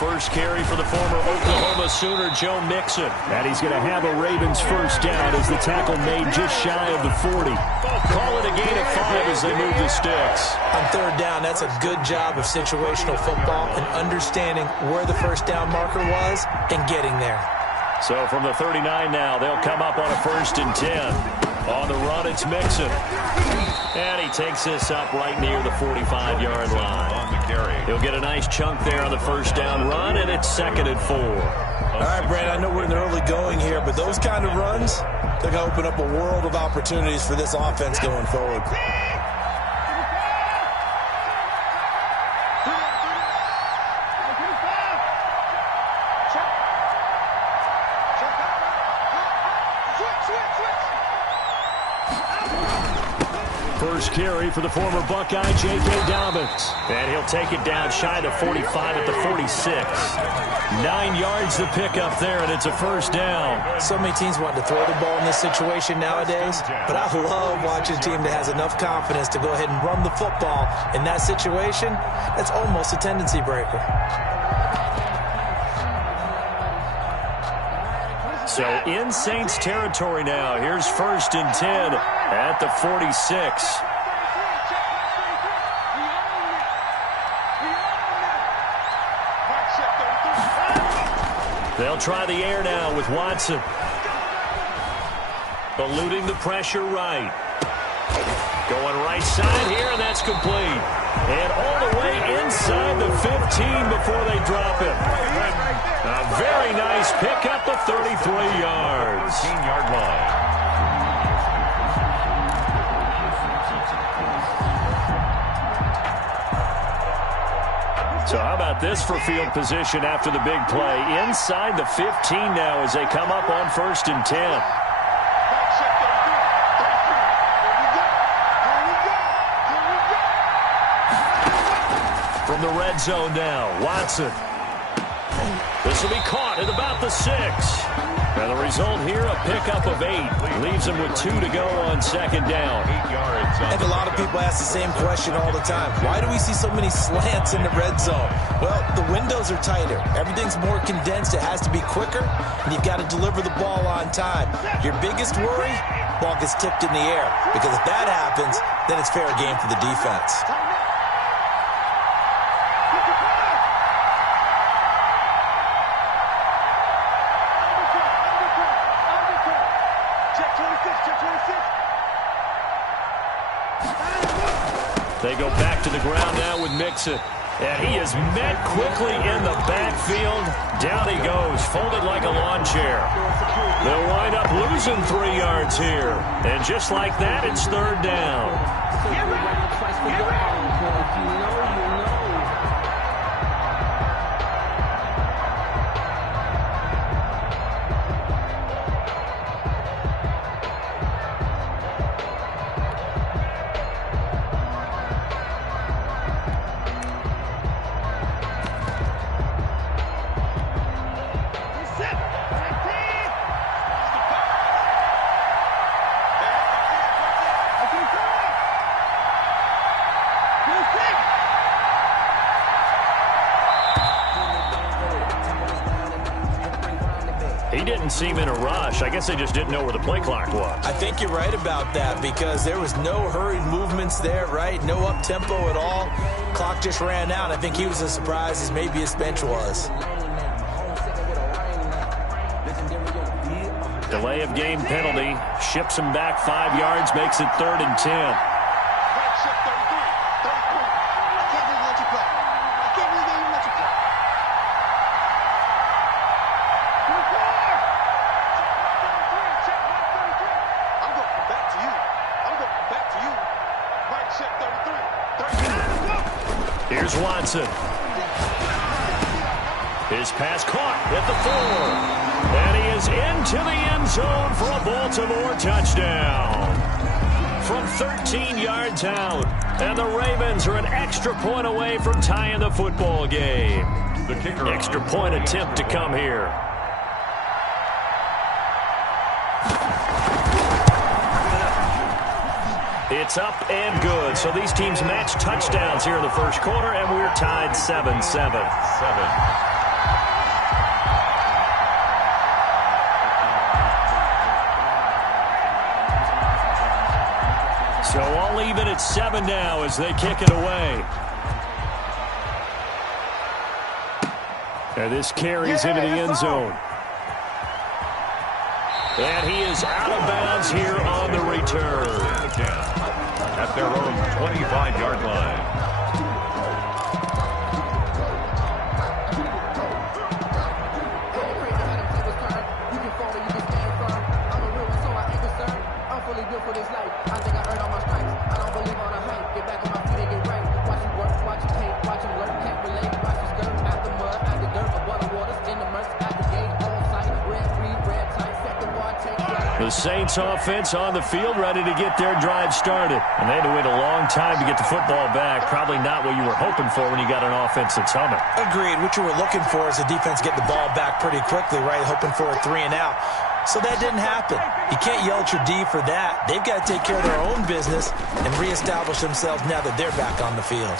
First carry for the former Oklahoma Sooner, Joe Mixon. And he's going to have a Ravens first down as the tackle made just shy of the 40. Call it a gain of 5 as they move the sticks. On 3rd down, that's a good job of situational football and understanding where the first down marker was and getting there. So from the 39 now, they'll come up on a 1st and 10. On the run, it's Mixon. And he takes this up right near the 45-yard line. On the carry. He'll get a nice chunk there on the first down run, and it's 2nd and 4. All right, Brad, I know we're in the early going here, but those kind of runs, they're going to open up a world of opportunities for this offense going forward. First carry for the former Buckeye, J.K. Dobbins. And he'll take it down shy of 45 at the 46. 9 yards to pick up there, and it's a first down. So many teams want to throw the ball in this situation nowadays, but I love watching a team that has enough confidence to go ahead and run the football. In that situation, that's almost a tendency breaker. So in Saints territory now. Here's 1st and 10 at the 46. They'll try the air now with Watson. Eluding the pressure right. Going right side here, and that's complete. And all the way inside the 15 before they drop it. A very nice pickup of 33 yards. 15-yard line. So how about this for field position after the big play? Inside the 15 now as they come up on 1st and 10. red zone now. Watson. This will be caught at about the 6. And the result here, a pickup of 8. Leaves him with 2 to go on second down. 8 yards. And a lot of people ask the same question all the time. Why do we see so many slants in the red zone? Well, the windows are tighter. Everything's more condensed. It has to be quicker, and you've got to deliver the ball on time. Your biggest worry, ball gets tipped in the air. Because if that happens, then it's fair game for the defense. They go back to the ground now with Mixon. And he is met quickly in the backfield. Down he goes, folded like a lawn chair. They'll wind up losing 3 yards here. And just like that, it's third down. He didn't seem in a rush. I guess they just didn't know where the play clock was. I think you're right about that because there was no hurried movements there, right? No up-tempo at all. Clock just ran out. I think he was as surprised as maybe his bench was. Delay of game penalty. Ships him back 5 yards, makes it 3rd and 10. Here's Watson. His pass caught at the 4. And he is into the end zone for a Baltimore touchdown. From 13 yards out. And the Ravens are an extra point away from tying the football game. The kicker. Extra point attempt to come here. It's up and good. So these teams match touchdowns here in the first quarter, and we're tied 7-7. So all even at 7 now as they kick it away. And this carries into the end zone. And he is out of bounds here on the return. At their own 25-yard line. The Saints offense on the field, ready to get their drive started. And they had to wait a long time to get the football back. Probably not what you were hoping for when you got an offense that's humming. Agreed. What you were looking for is the defense get the ball back pretty quickly, right? Hoping for a 3 and out. So that didn't happen. You can't yell at your D for that. They've got to take care of their own business and reestablish themselves now that they're back on the field.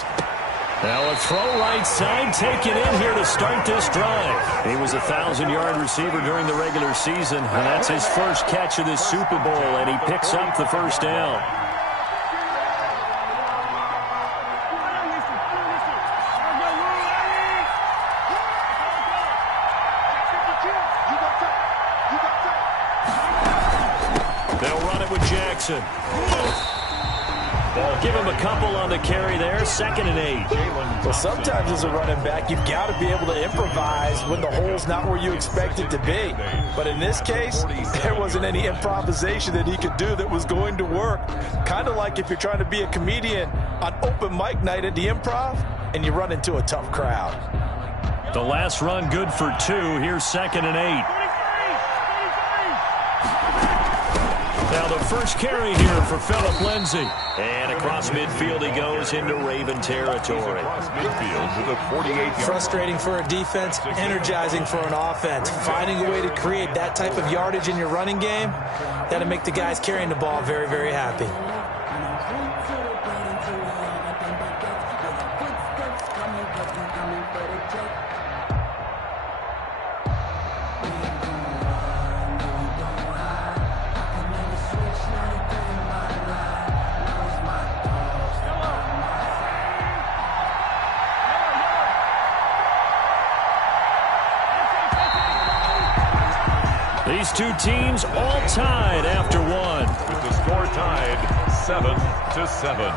Now a throw right side taken in here to start this drive. He was a 1,000-yard receiver during the regular season, and that's his first catch of this Super Bowl, and he picks up the first down. They'll run it with Jackson. They'll give him a couple on the carry there, 2nd and 8. Well, sometimes as a running back, you've got to be able to improvise when the hole's not where you expect it to be. But in this case, there wasn't any improvisation that he could do that was going to work. Kind of like if you're trying to be a comedian on open mic night at the Improv and you run into a tough crowd. The last run good for 2. Here's 2nd and 8. Now the first carry here for Phillip Lindsay. And across midfield he goes into Raven territory. Across midfield to the 48-yard. Frustrating for a defense, energizing for an offense. Finding a way to create that type of yardage in your running game, that'll make the guys carrying the ball very, very happy. These two teams all tied after one. With the score tied 7-7.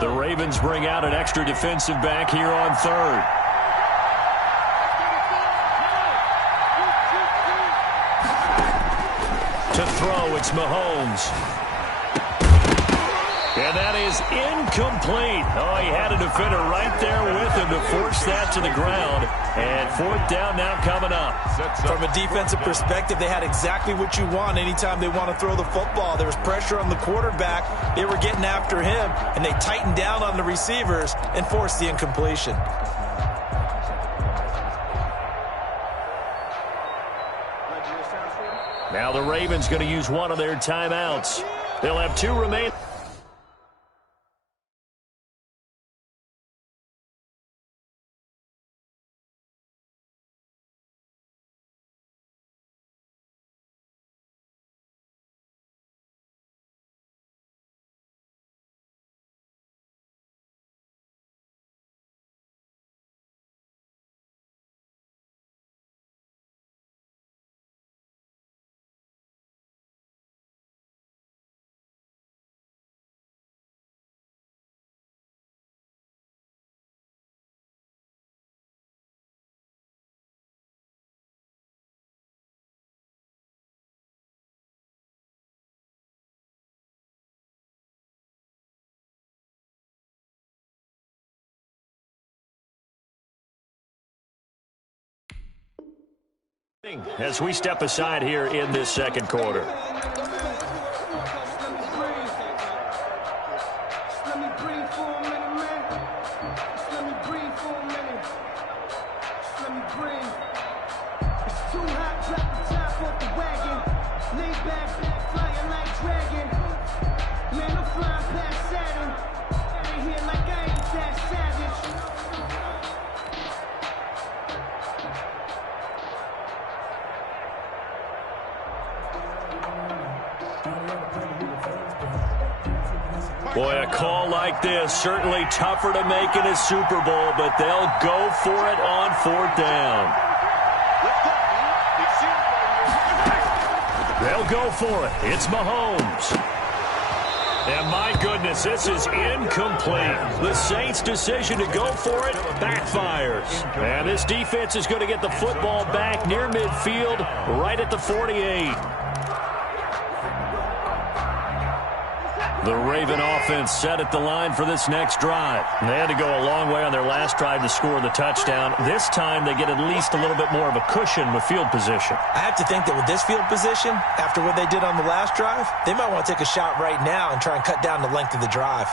The Ravens bring out an extra defensive back here on third. To throw, it's Mahomes. And that is incomplete. Oh, he had a defender right there with him to force that to the ground. And fourth down now coming up. From a defensive perspective, they had exactly what you want anytime they want to throw the football. There was pressure on the quarterback. They were getting after him, and they tightened down on the receivers and forced the incompletion. Now the Ravens going to use one of their timeouts. They'll have two remaining. As we step aside here in this second quarter. Boy, a call like this, certainly tougher to make in a Super Bowl, but they'll go for it on fourth down. They'll go for it. It's Mahomes. And my goodness, this is incomplete. The Saints' decision to go for it backfires. And this defense is going to get the football back near midfield, right at the 48. The Raven offense set at the line for this next drive. They had to go a long way on their last drive to score the touchdown. This time they get at least a little bit more of a cushion with field position. I have to think that with this field position, after what they did on the last drive, they might want to take a shot right now and try and cut down the length of the drive.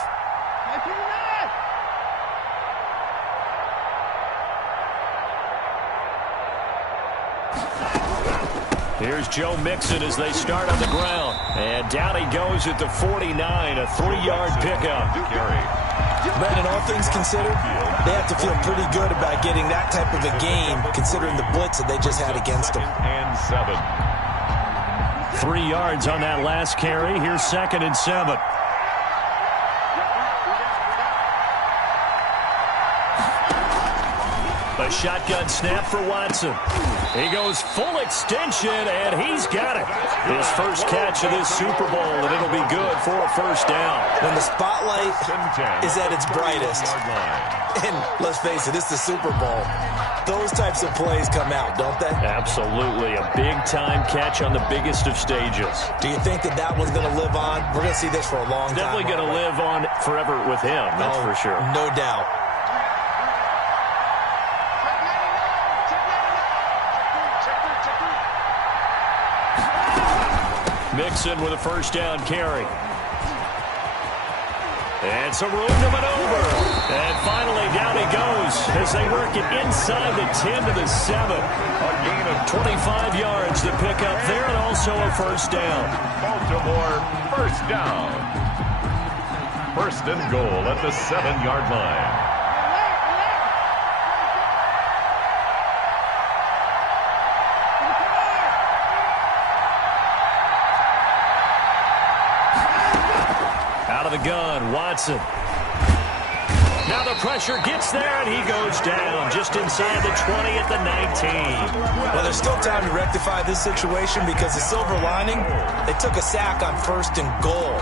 Here's Joe Mixon as they start on the ground. And down he goes at the 49, a 3-yard pickup. Brandon, all things considered, they have to feel pretty good about getting that type of a game, considering the blitz that they just had against them. And 7. 3 yards on that last carry. Here's 2nd and 7. A A shotgun snap for Watson. He goes full extension, and he's got it. His first catch of this Super Bowl, and it'll be good for a first down. When the spotlight is at its brightest, and let's face it, it's the Super Bowl, those types of plays come out, don't they? Absolutely. A big-time catch on the biggest of stages. Do you think that one's going to live on? We're going to see this for a long time. Definitely going to live on forever with him, that's for sure. No doubt. Mixon with a first down carry. And some room to maneuver. And finally, down he goes as they work it inside the 10 to the 7. A gain of 25 yards to pick up there, and also a first down. Baltimore, first down. First and goal at the 7-yard line. Out of the gun, Watson. Now the pressure gets there, and he goes down just inside the 20 at the 19. Well, there's still time to rectify this situation because the silver lining, they took a sack on first and goal.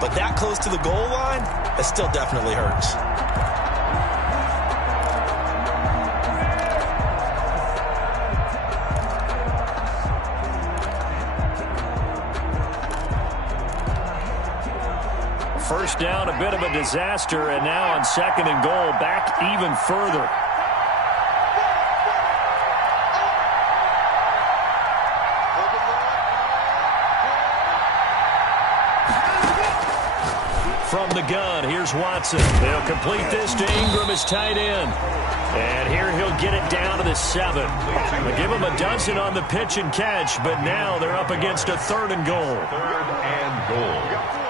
But that close to the goal line, it still definitely hurts. First down, a bit of a disaster, and now on second and goal, back even further. From the gun, here's Watson. They'll complete this to Ingram as tight end. And here he'll get it down to the 7. They give him a dozen on the pitch and catch, but now they're up against a third and goal. Third and goal.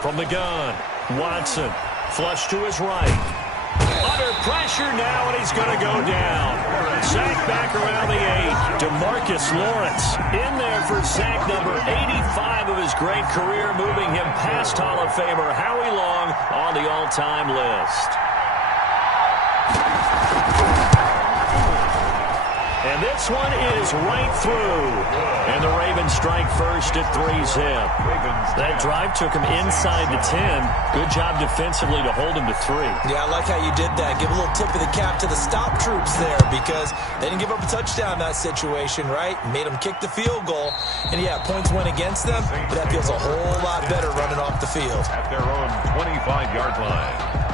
From the gun, Watson, flush to his right. Under pressure now, and he's going to go down. Sack back around the 8. DeMarcus Lawrence in there for sack number 85 of his great career, moving him past Hall of Famer Howie Long on the all-time list. And this one is right through. And the Ravens strike first at 3-zip. That drive took him inside the 10. Good job defensively to hold him to 3. Yeah, I like how you did that. Give a little tip of the cap to the stop troops there because they didn't give up a touchdown in that situation, right? Made them kick the field goal. And, yeah, points went against them, but that feels a whole lot better running off the field. At their own 25-yard line.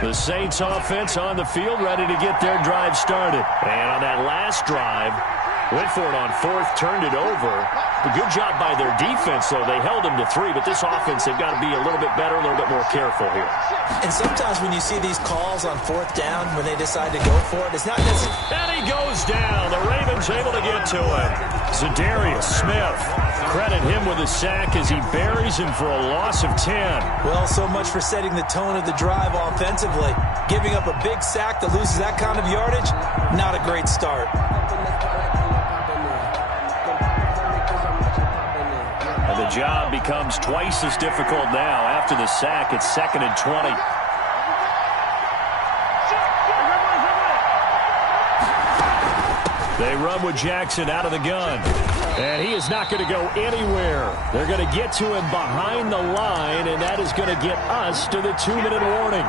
The Saints offense on the field, ready to get their drive started. And on that last drive, went for it on fourth, turned it over. A good job by their defense, though. They held them to 3, but this offense, they've got to be a little bit better, a little bit more careful here. And sometimes when you see these calls on fourth down, when they decide to go for it, it's not necessarily... And he goes down. The Ravens able to get to him. Za'Darius Smith. Credit him with a sack as he buries him for a loss of 10. Well, so much for setting the tone of the drive offensively. Giving up a big sack that loses that kind of yardage, not a great start. And the job becomes twice as difficult now. After the sack, it's 2nd and 20. They run with Jackson out of the gun. And he is not going to go anywhere. They're going to get to him behind the line, and that is going to get us to the 2-minute warning.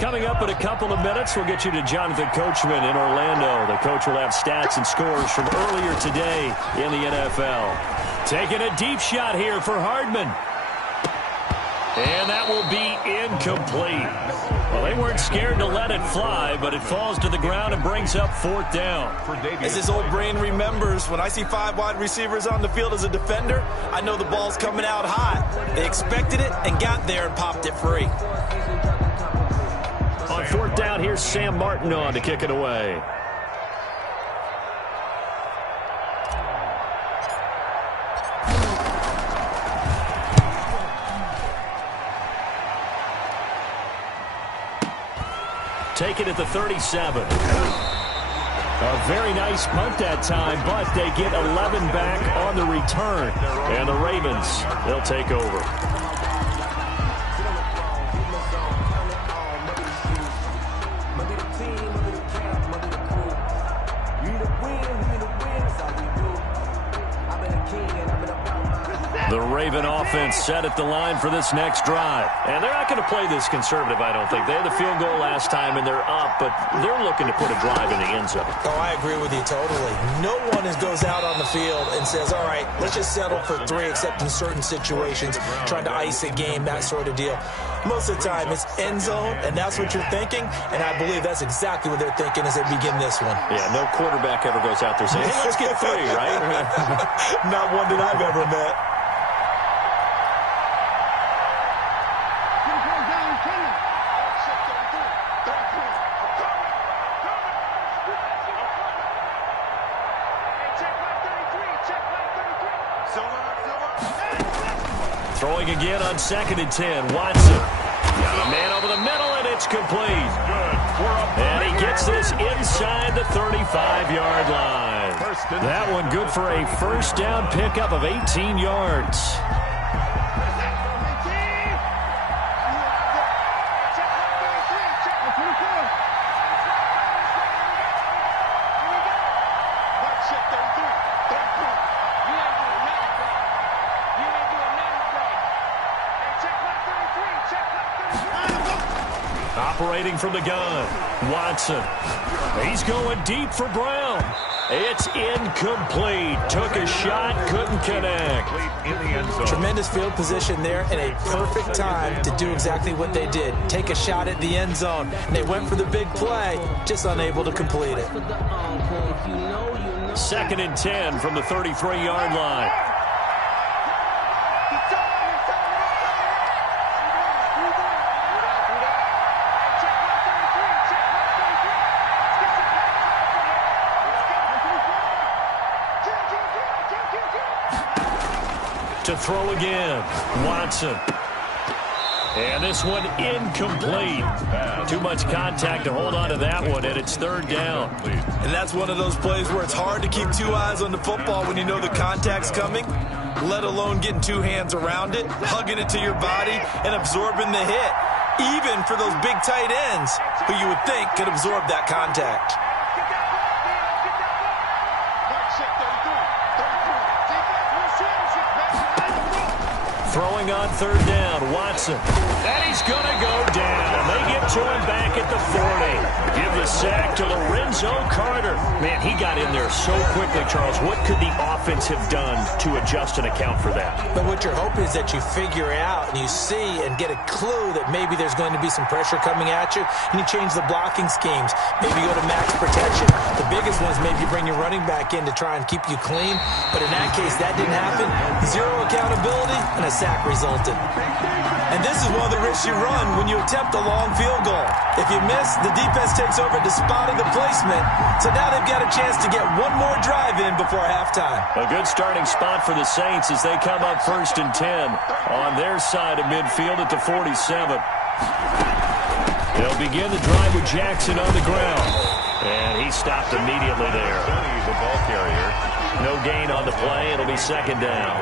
Coming up in a couple of minutes, we'll get you to Jonathan Coachman in Orlando. The coach will have stats and scores from earlier today in the NFL. Taking a deep shot here for Hardman. And that will be incomplete. Well, they weren't scared to let it fly, but it falls to the ground and brings up 4th down. As his old brain remembers, when I see 5 wide receivers on the field as a defender, I know the ball's coming out hot. They expected it and got there and popped it free. On 4th down, here's Sam Martin on to kick it away. Take it at the 37. A very nice punt that time, but they get 11 back on the return. And the Ravens, they'll take over. The Raven offense set at the line for this next drive. And they're not going to play this conservative, I don't think. They had the field goal last time, and they're up, but they're looking to put a drive in the end zone. Oh, I agree with you totally. No one goes out on the field and says, all right, let's just settle for 3, except in certain situations, trying to ice a game, that sort of deal. Most of the time, it's end zone, and that's what you're thinking, and I believe that's exactly what they're thinking as they begin this one. Yeah, no quarterback ever goes out there saying, hey, let's get 3, right? Not one that I've ever met. Throwing again on 2nd and 10. Watson. Got a man over the middle, and it's complete. And he gets this inside the 35-yard line. That one good for a 1st down pickup of 18 yards. Operating from the gun, Watson. He's going deep for Brown. It's incomplete. Took a shot, couldn't connect. Tremendous field position there and a perfect time to do exactly what they did. Take a shot at the end zone. And they went for the big play, just unable to complete it. 2nd and 10 from the 33-yard line. To throw again, Watson. And this one incomplete. Too much contact to hold on to that one, and it's 3rd down. And that's one of those plays where it's hard to keep 2 eyes on the football when you know the contact's coming, let alone getting 2 hands around it, hugging it to your body, and absorbing the hit, even for those big tight ends who you would think could absorb that contact. Throwing on 3rd down, Watson. And he's going to go down. They get to him back at the 40. Give the sack to Lorenzo Carter. Man, he got in there so quickly, Charles. What could the offense have done to adjust and account for that? But what you're hoping is that you figure out and you see and get a clue that maybe there's going to be some pressure coming at you, and you change the blocking schemes. Maybe go to max protection. The biggest one is maybe you bring your running back in to try and keep you clean. But in that case, that didn't happen. 0 accountability, and a sack resulted. And this is one of the risks you run when you attempt a long field goal. If you miss, the defense takes over to spotting the placement. So now they've got a chance to get one more drive in before halftime. A good starting spot for the Saints as they come up 1st and 10 on their side of midfield at the 47. They'll begin the drive with Jackson on the ground. And he stopped immediately there. The ball carrier. No gain on the play. It'll be 2nd down.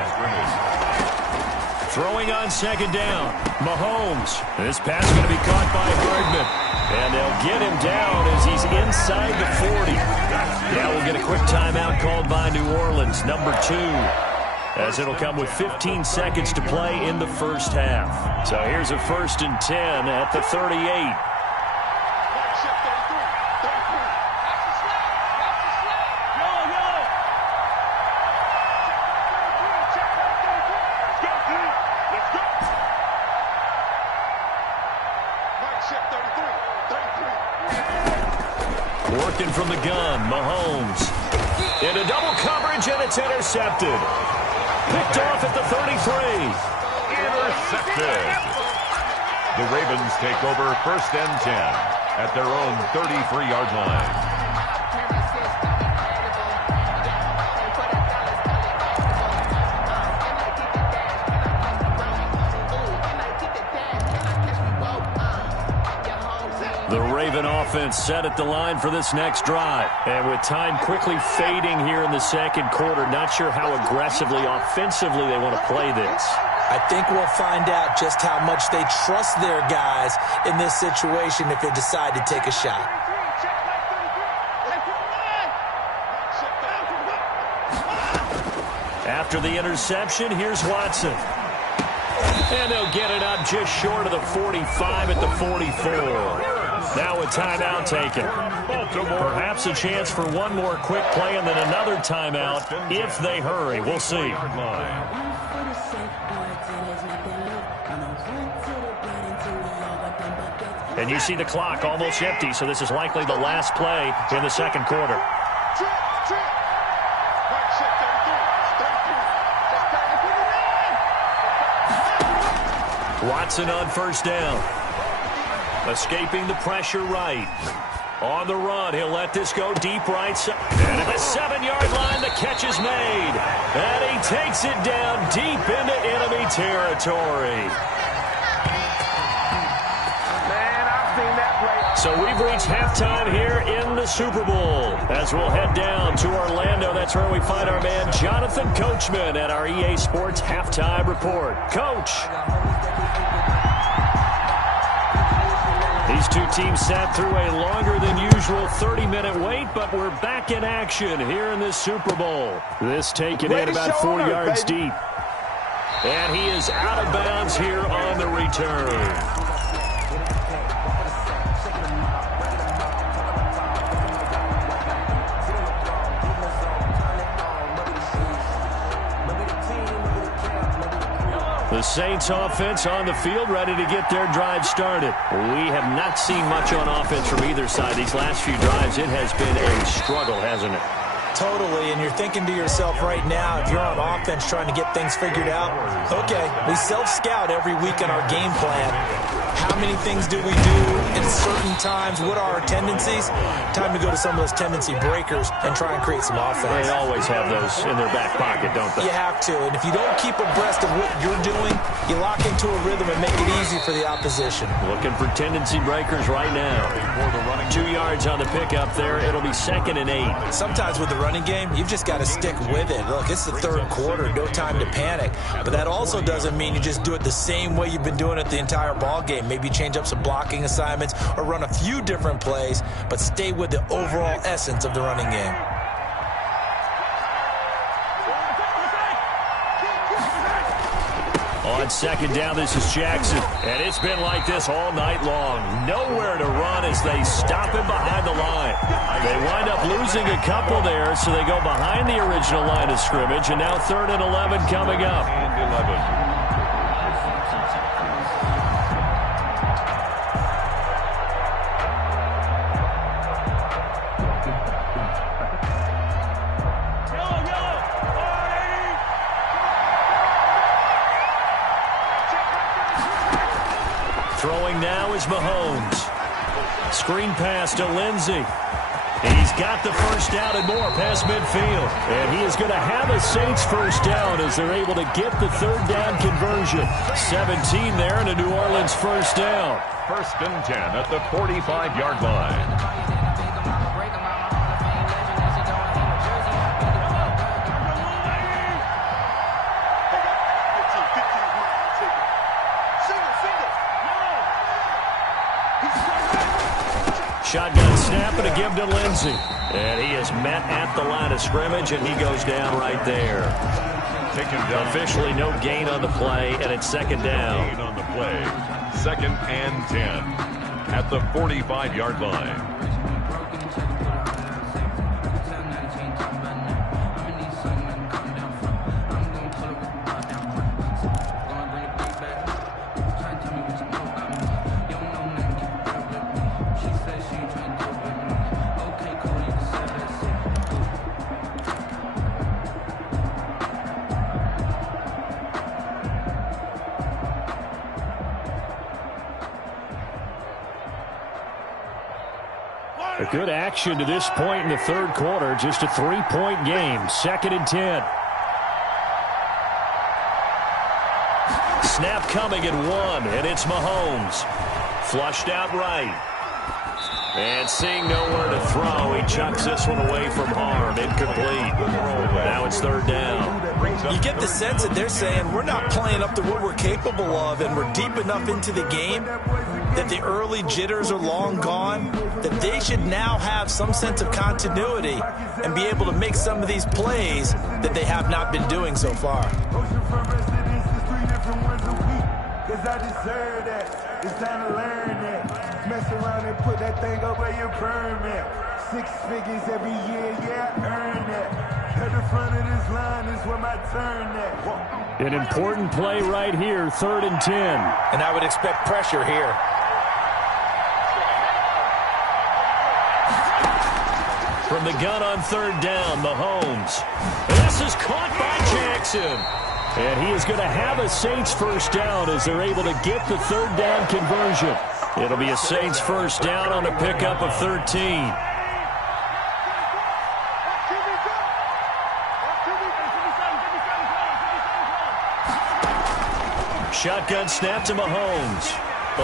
Throwing on 2nd down, Mahomes. This pass is going to be caught by Hardman. And they'll get him down as he's inside the 40. Now we'll get a quick timeout called by New Orleans, number 2. As it'll come with 15 seconds to play in the 1st half. So here's a 1st and 10 at the 38. Working from the gun, Mahomes. Into double coverage, and it's intercepted. Picked off at the 33. Intercepted. The Ravens take over 1st and 10 at their own 33-yard line. The Raven offense set at the line for this next drive. And with time quickly fading here in the second quarter, not sure how aggressively, offensively they want to play this. I think we'll find out just how much they trust their guys in this situation if they decide to take a shot. After the interception, here's Watson. And they'll get it up just short of the 45 at the 44. Now a timeout taken. Perhaps a chance for one more quick play and then another timeout if they hurry. We'll see. And you see the clock almost empty, so this is likely the last play in the second quarter. Watson on 1st down. Escaping the pressure right. On the run, he'll let this go deep right side. And at the 7-yard line, the catch is made. And he takes it down deep into enemy territory. So we've reached halftime here in the Super Bowl. As we'll head down to Orlando, that's where we find our man Jonathan Coachman at our EA Sports Halftime Report. Coach. These two teams sat through a longer than usual 30-minute wait, but we're back in action here in this Super Bowl. This taken in about 4 yards deep. And he is out of bounds here on the return. The Saints offense on the field, ready to get their drive started. We have not seen much on offense from either side. These last few drives, it has been a struggle, hasn't it? Totally, and you're thinking to yourself right now, if you're on offense trying to get things figured out, okay, we self-scout every week in our game plan. How many things do we do at certain times? What are our tendencies? Time to go to some of those tendency breakers and try and create some offense. They always have those in their back pocket, don't they? You have to, and if you don't keep abreast of what you're doing, you lock into a rhythm and make it easy for the opposition. Looking for tendency breakers right now. 2 yards on the pickup there. It'll be 2nd and 8. Sometimes with the running game, you've just got to stick with it. Look, it's the third quarter, no time to panic. But that also doesn't mean you just do it the same way you've been doing it the entire ball game. Maybe change up some blocking assignments or run a few different plays, but stay with the overall essence of the running game. On 2nd down, this is Jackson. And it's been like this all night long. Nowhere to run as they stop him behind the line. They wind up losing a couple there, so they go behind the original line of scrimmage. And now 3rd and 11 coming up. And 11. Throwing now is Mahomes. Screen pass to Lindsey. He's got the first down and more past midfield. And he is going to have a Saints first down as they're able to get the 3rd down conversion. 17 there and a New Orleans first down. 1st and 10 at the 45-yard line. Shotgun snap and a give to Lindsey. And he is met at the line of scrimmage, and he goes down right there. Taken down. Officially no gain on the play, and it's 2nd down. Gain on the play. 2nd and 10 at the 45-yard line. good action to this point in the third quarter. Just a 3-point game. 2nd and 10. Snap coming at 1, and it's Mahomes. Flushed out right. And seeing nowhere to throw, he chucks this one away from harm. Incomplete. Now it's 3rd down. You get the sense that they're saying we're not playing up to what we're capable of, and we're deep enough into the game that the early jitters are long gone, that they should now have some sense of continuity and be able to make some of these plays that they have not been doing so far. Cause I deserve that. It's time to learn that. Mess around and put that thing up where your permit. 6 figures every year, yeah, I earn that. At the front of this line is where my turn at. An important play right here, 3rd and 10. And I would expect pressure here. From the gun on 3rd down, Mahomes. This is caught by Jackson. And he is going to have a Saints first down as they're able to get the 3rd down conversion. It'll be a Saints first down on a pickup of 13. Shotgun snap to Mahomes.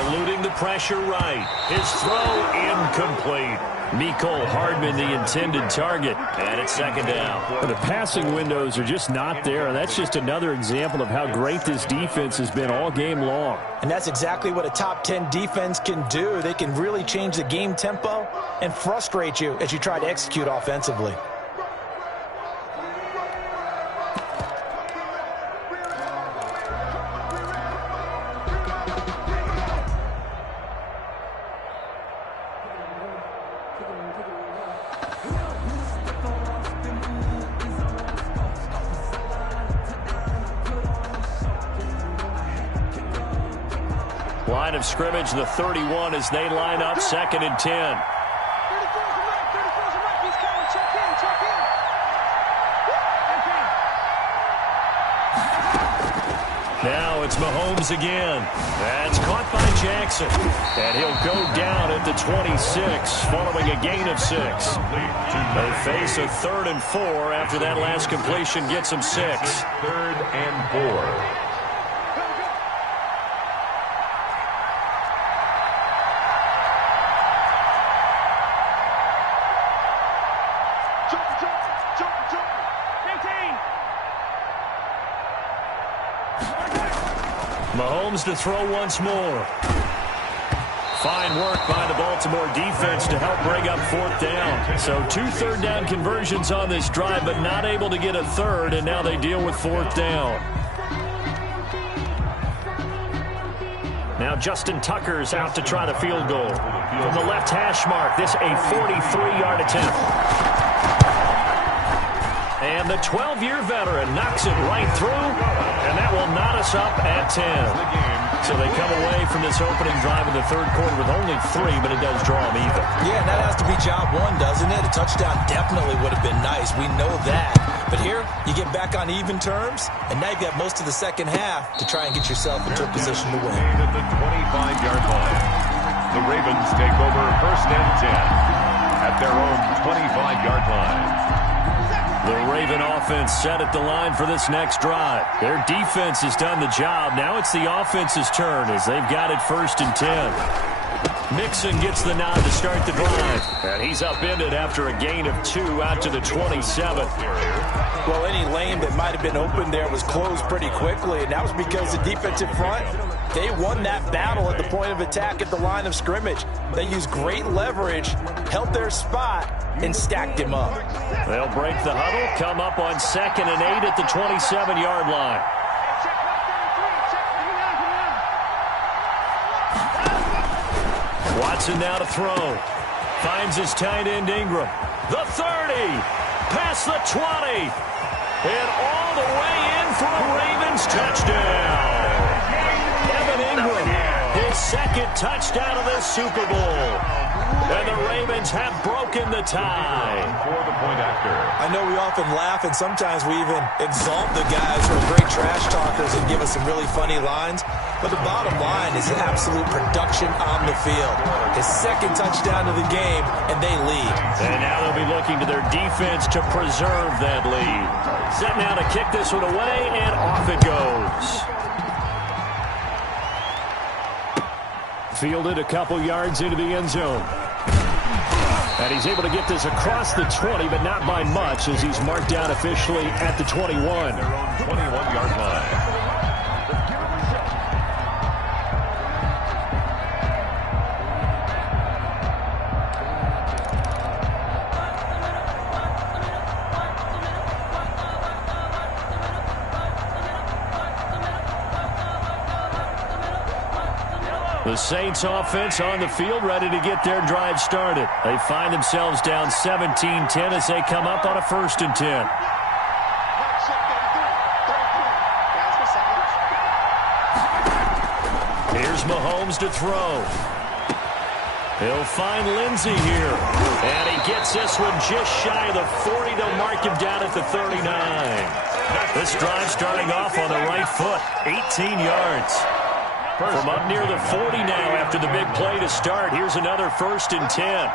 Eluding the pressure right. His throw incomplete. Mecole Hardman, the intended target, and it's 2nd down. The passing windows are just not there. That's just another example of how great this defense has been all game long. And that's exactly what a top 10 defense can do. They can really change the game tempo and frustrate you as you try to execute offensively. Line of scrimmage, the 31 as they line up 2nd and 10. Now it's Mahomes again. That's caught by Jackson. And he'll go down at the 26 following a gain of 6. They face a 3rd and 4 after that last completion gets them 6. 3rd and 4. Mahomes to throw once more. Fine work by the Baltimore defense to help bring up 4th down. So 2 3rd down conversions on this drive, but not able to get a 3rd, and now they deal with 4th down. Now Justin Tucker's out to try the field goal. From the left hash mark, this a 43-yard attempt. And the 12-year veteran knocks it right through, and that will knot us up at 10. So they come away from this opening drive in the 3rd quarter with only 3, but it does draw them even. Yeah, that has to be job 1, doesn't it? A touchdown definitely would have been nice. We know that. But here, you get back on even terms, and now you've got most of the second half to try and get yourself into a position to win. At the 25-yard line, the Ravens take over 1st and 10 at their own 25-yard line. The Raven offense set at the line for this next drive. Their defense has done the job. Now it's the offense's turn as they've got it 1st and 10. Mixon gets the nod to start the drive. And he's upended after a gain of 2 out to the 27. Well, any lane that might have been open there was closed pretty quickly, and that was because the defensive front, they won that battle at the point of attack at the line of scrimmage. They used great leverage, held their spot, and stacked him up. They'll break the huddle, come up on 2nd and 8 at the 27-yard line. Watson now to throw. Finds his tight end Ingram. The 30. Past the 20. And all the way in for a Ravens touchdown. Evan Ingram, his second touchdown of this Super Bowl. And the Ravens have broken the tie. For the point after. I know we often laugh, and sometimes we even exalt the guys who are great trash talkers and give us some really funny lines. But the bottom line is absolute production on the field. His second touchdown of the game, and they lead. And now they'll be looking to their defense to preserve that lead. Set now to kick this one away, and off it goes. Fielded a couple yards into the end zone. And he's able to get this across the 20, but not by much, as he's marked down officially at the 21. Their own 21-yard line. The Saints offense on the field, ready to get their drive started. They find themselves down 17-10 as they come up on a 1st and 10. Here's Mahomes to throw. He'll find Lindsey here. And he gets this one just shy of the 40. They'll mark him down at the 39. This drive starting off on the right foot. 18 yards. From up near the 40 now after the big play to start. Here's another 1st and 10.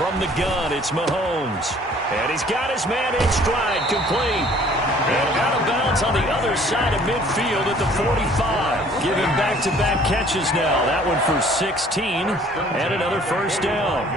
From the gun, it's Mahomes. And he's got his man in stride, complete. And out of bounds on the other side of midfield at the 45. Giving back-to-back catches now. That one for 16 and another 1st down.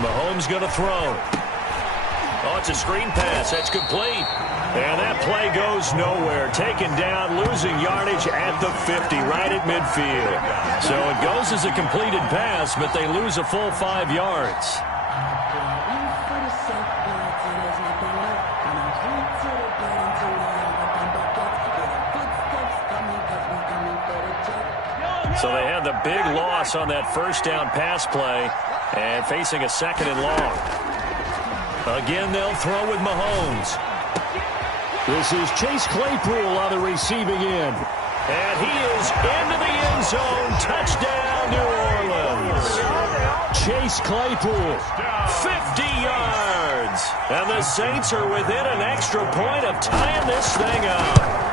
Mahomes going to throw. Oh, it's a screen pass. That's complete. And that play goes nowhere. Taken down, losing yardage at the 50, right at midfield. So it goes as a completed pass, but they lose a full 5 yards. So they had the big loss on that 1st down pass play. And facing a 2nd and long. Again, they'll throw with Mahomes. This is Chase Claypool on the receiving end. And he is into the end zone. Touchdown, New Orleans. Chase Claypool, 50 yards. And the Saints are within an extra point of tying this thing up.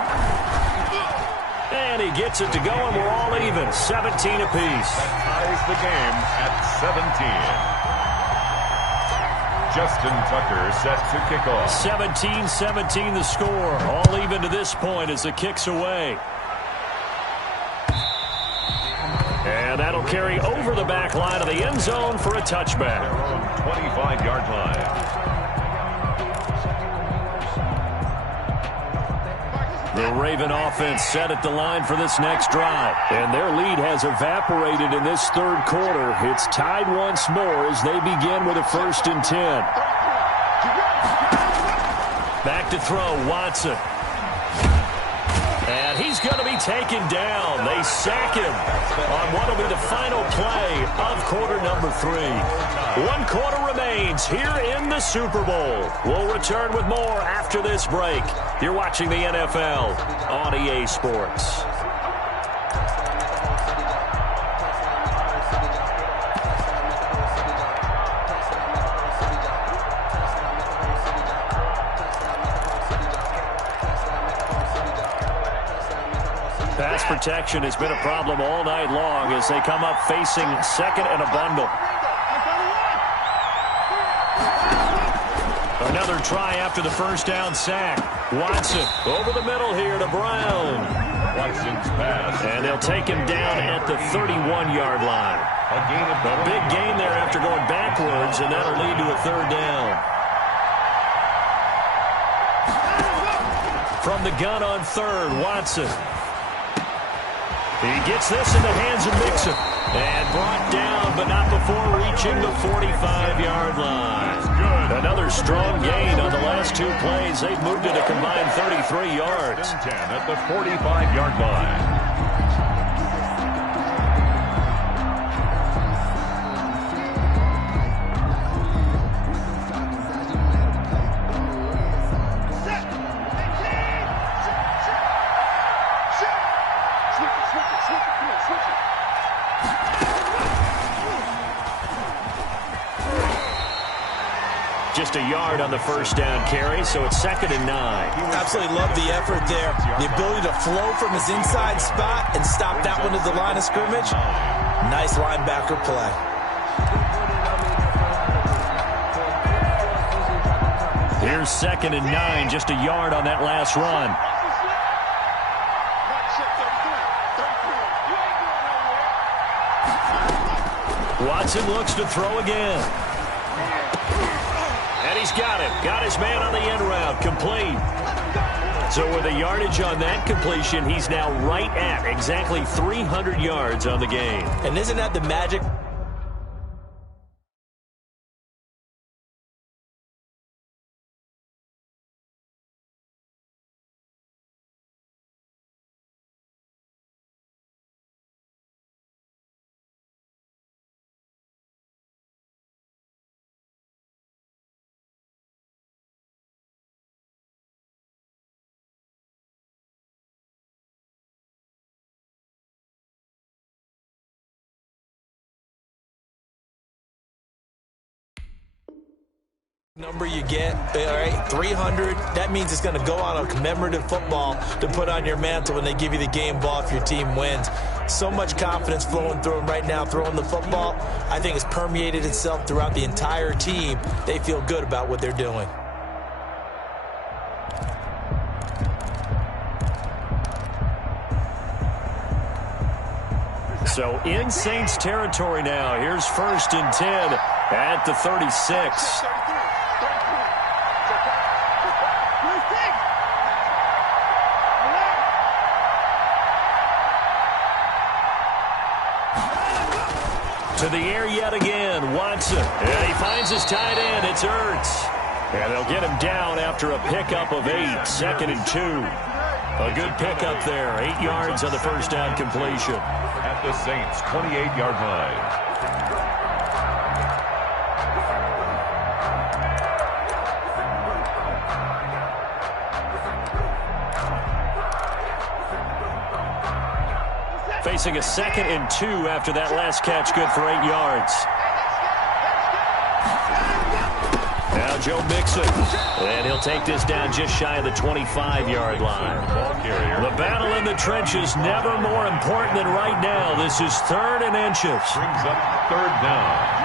And he gets it to go, and we're all even, 17 apiece. That ties the game at 17. Justin Tucker set to kick off. 17-17 the score. All even to this point as the kick's away. And that'll carry over the back line of the end zone for a touchback. Their own 25-yard line. The Raven offense set at the line for this next drive. And their lead has evaporated in this 3rd quarter. It's tied once more as they begin with a 1st and 10. Back to throw, Watson. And he's going to be taken down. They sack him on what will be the final play of quarter number 3. 1 quarter remains here in the Super Bowl. We'll return with more after this break. You're watching the NFL on EA Sports. Pass protection has been a problem all night long as they come up facing 2nd and a bundle. Another try after the 1st down sack. Watson over the middle here to Brown. Watson's pass. And they'll take him down at the 31-yard line. A big gain there after going backwards, and that'll lead to a 3rd down. From the gun on 3rd, Watson. He gets this in the hands of Mixon. And brought down, but not before reaching the 45-yard line. Another strong gain on the last 2 plays. They've moved it a combined 33 yards. 10 at the 45-yard line. just a yard on the first down carry, so it's 2nd and 9. Absolutely love the effort there. The ability to flow from his inside spot and stop that one at the line of scrimmage. Nice linebacker play. Here's 2nd and 9, just a yard on that last run. Watson looks to throw again. And he's got him. Got his man on the end route. Complete. So with the yardage on that completion, he's now right at exactly 300 yards on the game. And isn't that the magic? Number you get, all right, 300. That means it's going to go on a commemorative football to put on your mantle when they give you the game ball if your team wins. So much confidence flowing through him right now, throwing the football. I think it's permeated itself throughout the entire team. They feel good about what they're doing. So in Saints territory now. Here's 1st and 10 at the 36. To the air yet again, Watson. And he finds his tight end. It's Ertz. And they'll get him down after a pickup of 8. 2nd and 2. A good pickup there. 8 yards on the first down completion. At the Saints' 28-yard line. Facing a 2nd and 2 after that last catch, good for 8 yards. Now Joe Mixon, and he'll take this down just shy of the 25-yard line. The battle in the trenches never more important than right now. This is 3rd and inches. Brings up 3rd down.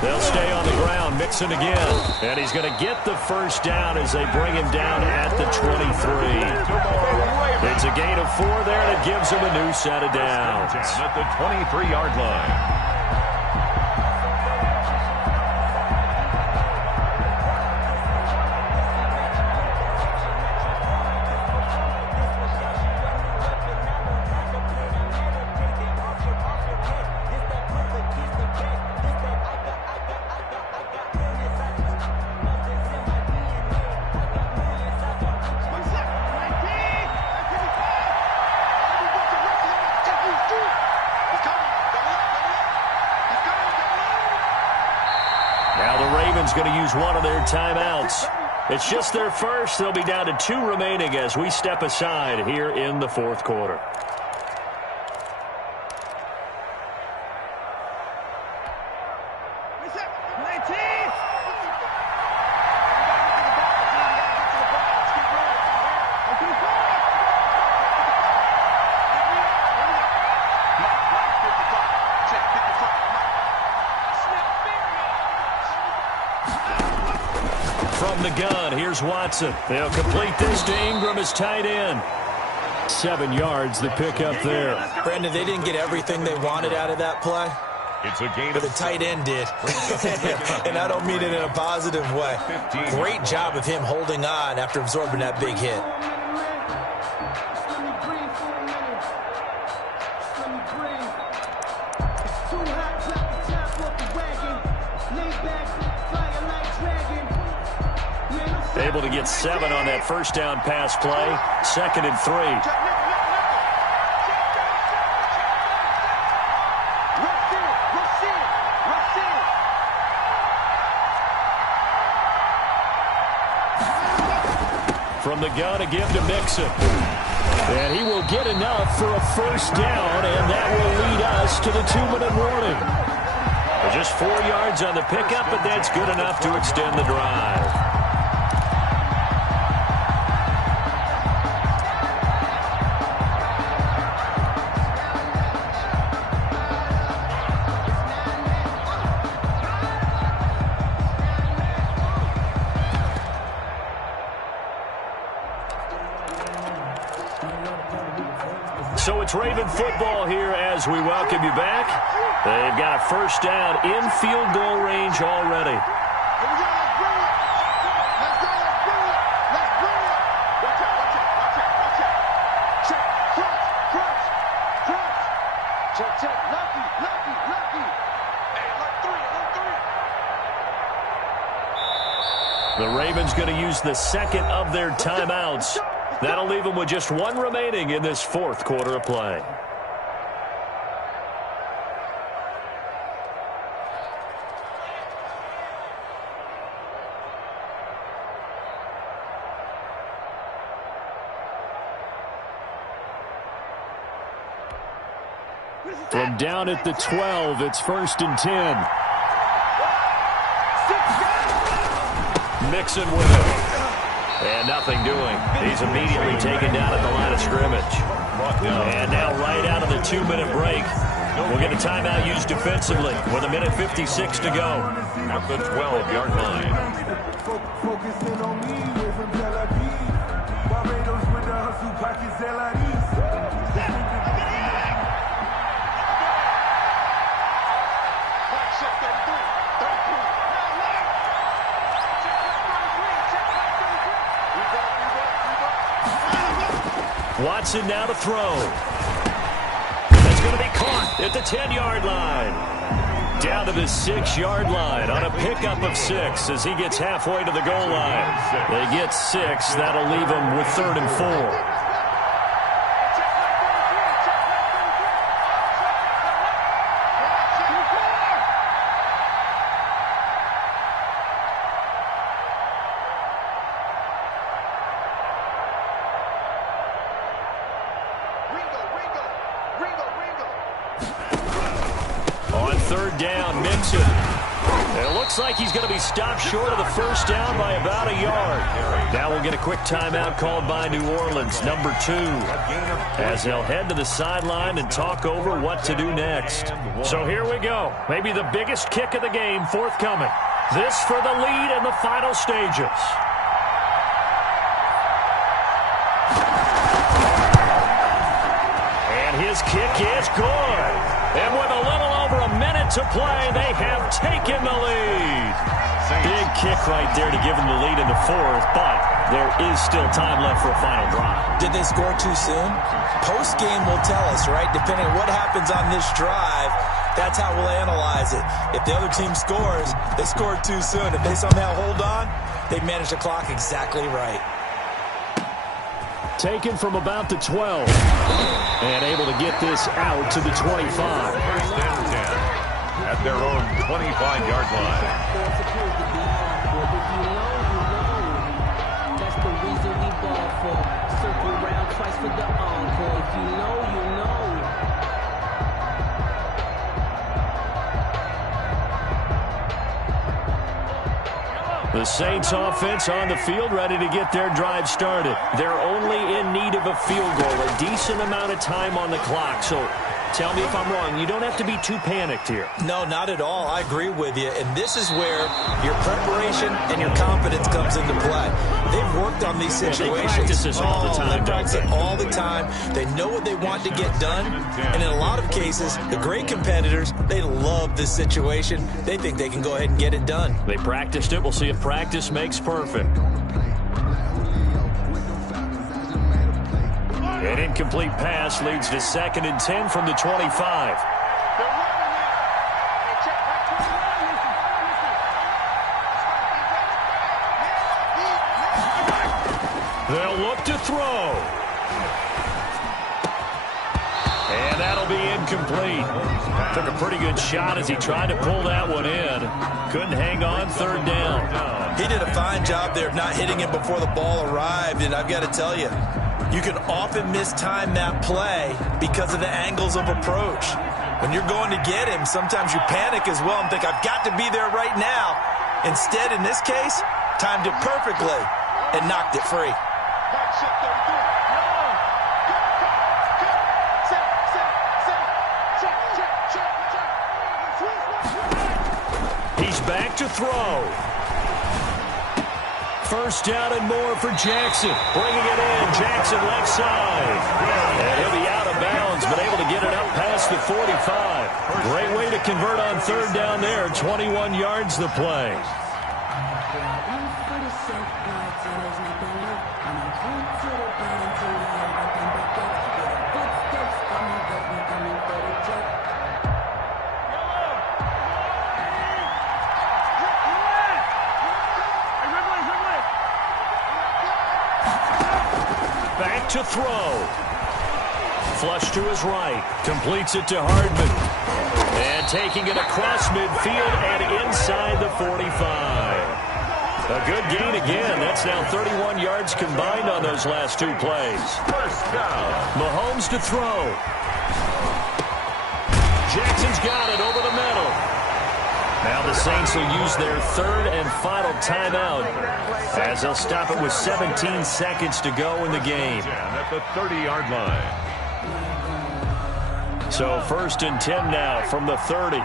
They'll stay on the ground. Mixon again. And he's going to get the first down as they bring him down at the 23. It's a gain of 4 there that gives him a new set of downs. At the 23-yard line. Going to use one of their timeouts. It's just their first. They'll be down to 2 remaining as we step aside here in the 4th quarter. From the gun, here's Watson. They'll complete this to Ingram, his tight end. 7 yards, the pickup there. Brandon, they didn't get everything they wanted out of that play. It's a gain but the tight end did. And I don't mean it in a positive way. Great job of him holding on after absorbing that big hit. Able to get 7 on that first down pass play. 2nd and 3. the gun to give to Mixon. And he will get enough for a first down, and that will lead us to the 2-minute warning. Just 4 yards on the pickup, but that's good enough to extend the drive. So it's Raven football here as we welcome you back. They've got a first down in field goal range already. The Ravens going to use the second of their timeouts. That'll leave them with just 1 remaining in this 4th quarter of play. From down at the 12, it's 1st and 10. Mixon with it. And nothing doing. He's immediately taken down at the line of scrimmage. And now right out of the 2-minute break, we'll get a timeout used defensively with 1:56 to go. At the 12-yard line. Focusing on me, way from Tel Aviv. Barbados with the hustle pockets, Watson now to throw. It's going to be caught at the 10-yard line. Down to the 6-yard line on a pickup of 6 as he gets halfway to the goal line. They get 6. That'll leave them with 3rd and 4. Down, Mixon. It looks like he's going to be stopped short of the first down by about a yard. Now we'll get a quick timeout called by New Orleans, number 2, as they'll head to the sideline and talk over what to do next. So here we go. Maybe the biggest kick of the game forthcoming. This for the lead in the final stages. And his kick is good. And with a little over a minute to play, they have taken the lead. Big kick right there to give them the lead in the 4th, but there is still time left for a final drive. Did they score too soon? Post-game will tell us, right? Depending on what happens on this drive, that's how we'll analyze it. If the other team scores, they scored too soon. If they somehow hold on, they manage the clock exactly right. Taken from about the 12. And able to get this out to the 25. 1st and 10 at their own 25-yard line. That's the reason we ball for. Circle round twice for the encore. If you know, you know. The Saints offense on the field, ready to get their drive started. They're only in need of a field goal, a decent amount of time on the clock. So tell me if I'm wrong. You don't have to be too panicked here. No, not at all. I agree with you. And this is where your preparation and your confidence comes into play. They've worked on these situations. They practice this all the time. They practice it all the time. They know what they want to get done. And in a lot of cases, the great competitors, they love this situation. They think they can go ahead and get it done. They practiced it. We'll see if practice makes perfect. An incomplete pass leads to 2nd and 10 from the 25. They'll look to throw. And that'll be incomplete. Took a pretty good shot as he tried to pull that one in. Couldn't hang on third down. He did a fine job there of not hitting it before the ball arrived, and I've got to tell you, you can often mistime that play because of the angles of approach. When you're going to get him, sometimes you panic as well and think, I've got to be there right now. Instead, in this case, timed it perfectly and knocked it free. He's back to throw. First down and more for Jackson. Bringing it in. Jackson left side. And he'll be out of bounds, but able to get it up past the 45. Great way to convert on third down there. 21 yards the play. Back to throw. Flush to his right. Completes it to Hardman. And taking it across midfield and inside the 45. A good gain again. That's now 31 yards combined on those last two plays. First down. Mahomes to throw. Jackson's got it over the middle. Now the Saints will use their third and final timeout as they'll stop it with 17 seconds to go in the game. At the 30-yard line. So first and 10 now from the 30.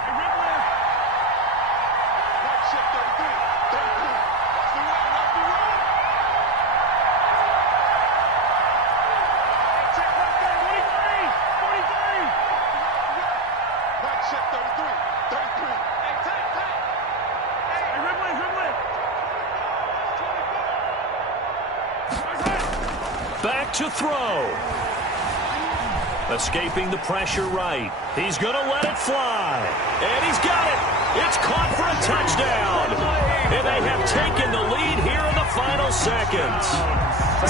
Back to throw. Escaping the pressure right. He's going to let it fly. And he's got it. It's caught for a touchdown. And they have taken the lead here in the final seconds.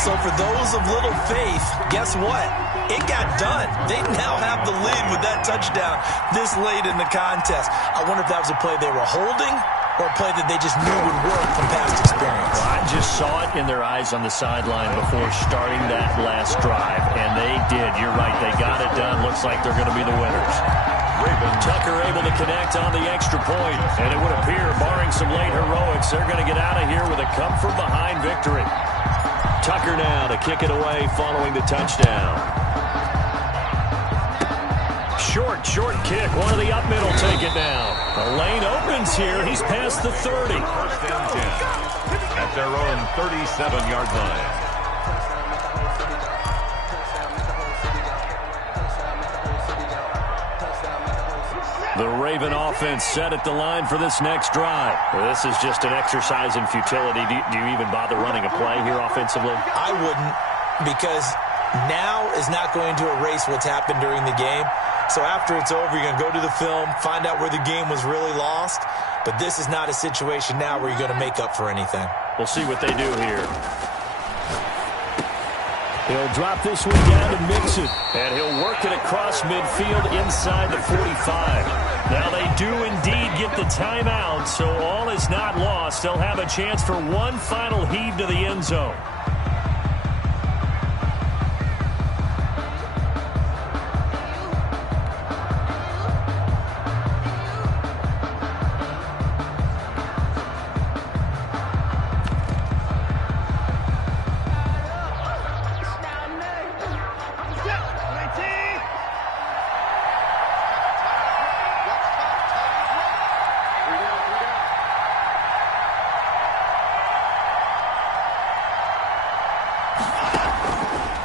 So for those of little faith, guess what? It got done. They now have the lead with that touchdown this late in the contest. I wonder if that was a play they were holding or a play that they just knew would work from past experience. Well, I just saw it in their eyes on the sideline before starting that last drive, and they did. You're right. They got it done. Looks like they're going to be the winners. Tucker able to connect on the extra point, and it would appear, barring some late heroics, they're going to get out of here with a come-from-behind victory. Tucker now to kick it away following the touchdown. Short kick. One of the up middle take it now. The lane opens here. He's past the 30. First and 10 at their own 37-yard line. The Raven offense set at the line for this next drive. Well, this is just an exercise in futility. Do you even bother running a play here offensively? I wouldn't, because now is not going to erase what's happened during the game. So after it's over, you're going to go to the film, find out where the game was really lost. But this is not a situation now where you're going to make up for anything. We'll see what they do here. He'll drop this one down to mix it. And he'll work it across midfield inside the 45. Now they do indeed get the timeout, so all is not lost. They'll have a chance for one final heave to the end zone.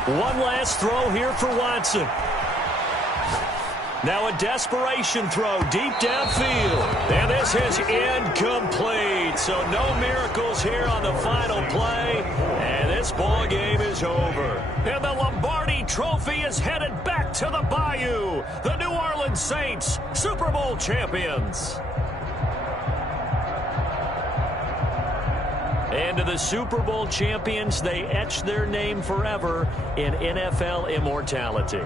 One last throw here for Watson. Now a desperation throw deep downfield. And this is incomplete. So no miracles here on the final play. And this ball game is over. And the Lombardi Trophy is headed back to the Bayou. The New Orleans Saints, Super Bowl champions. And to the Super Bowl champions, they etch their name forever in NFL immortality.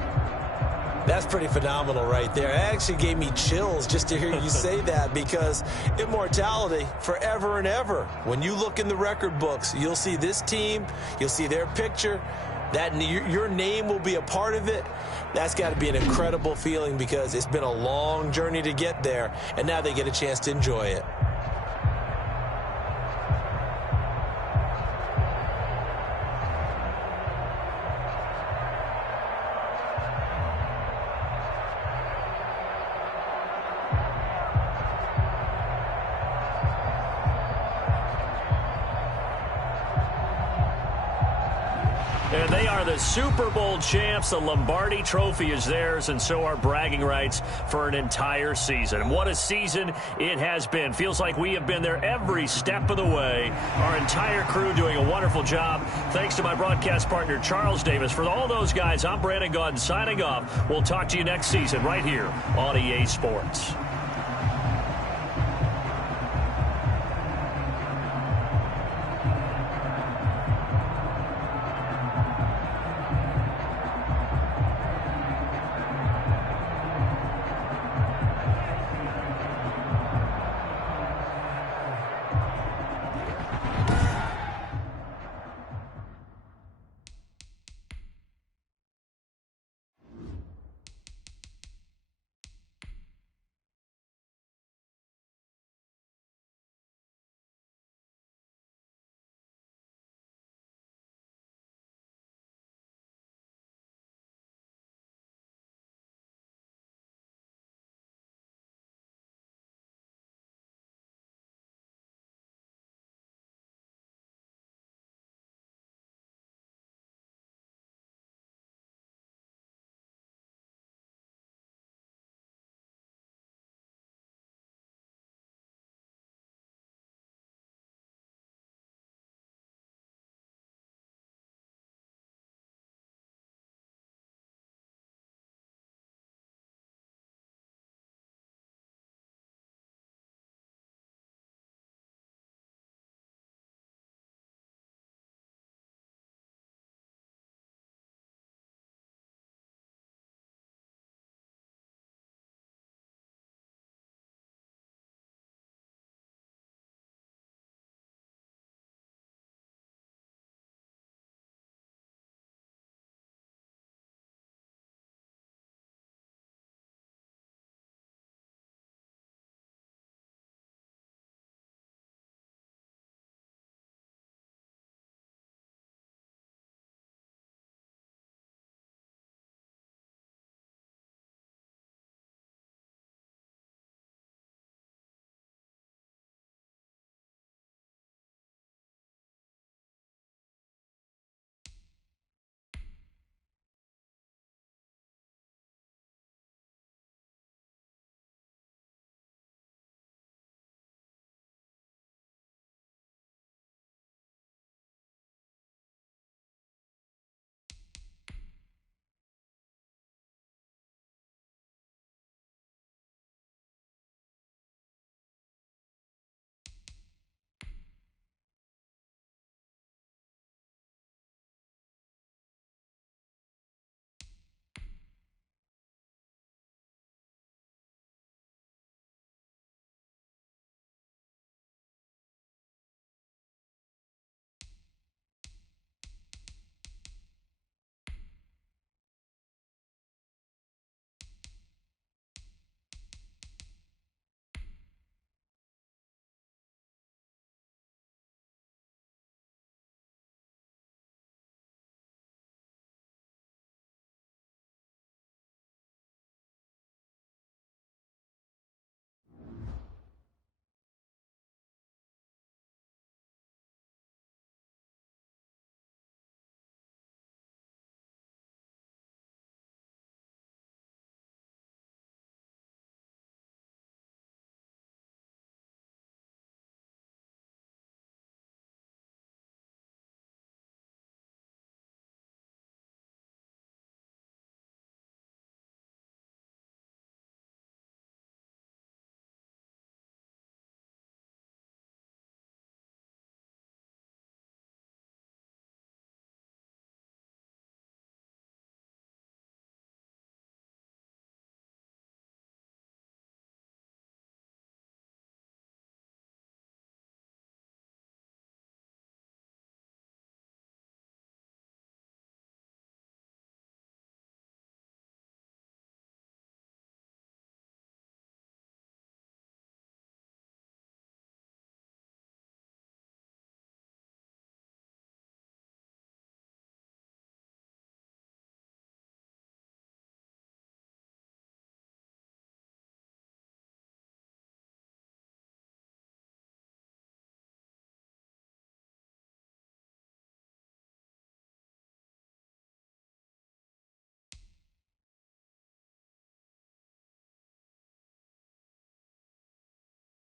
That's pretty phenomenal right there. It actually gave me chills just to hear you say that, because immortality forever and ever. When you look in the record books, you'll see this team, you'll see their picture, that your name will be a part of it. That's got to be an incredible feeling, because it's been a long journey to get there, and now they get a chance to enjoy it. And they are the Super Bowl champs. The Lombardi Trophy is theirs, and so are bragging rights for an entire season. What a season it has been. Feels like we have been there every step of the way. Our entire crew doing a wonderful job. Thanks to my broadcast partner, Charles Davis. For all those guys, I'm Brandon Gaudin signing off. We'll talk to you next season right here on EA Sports.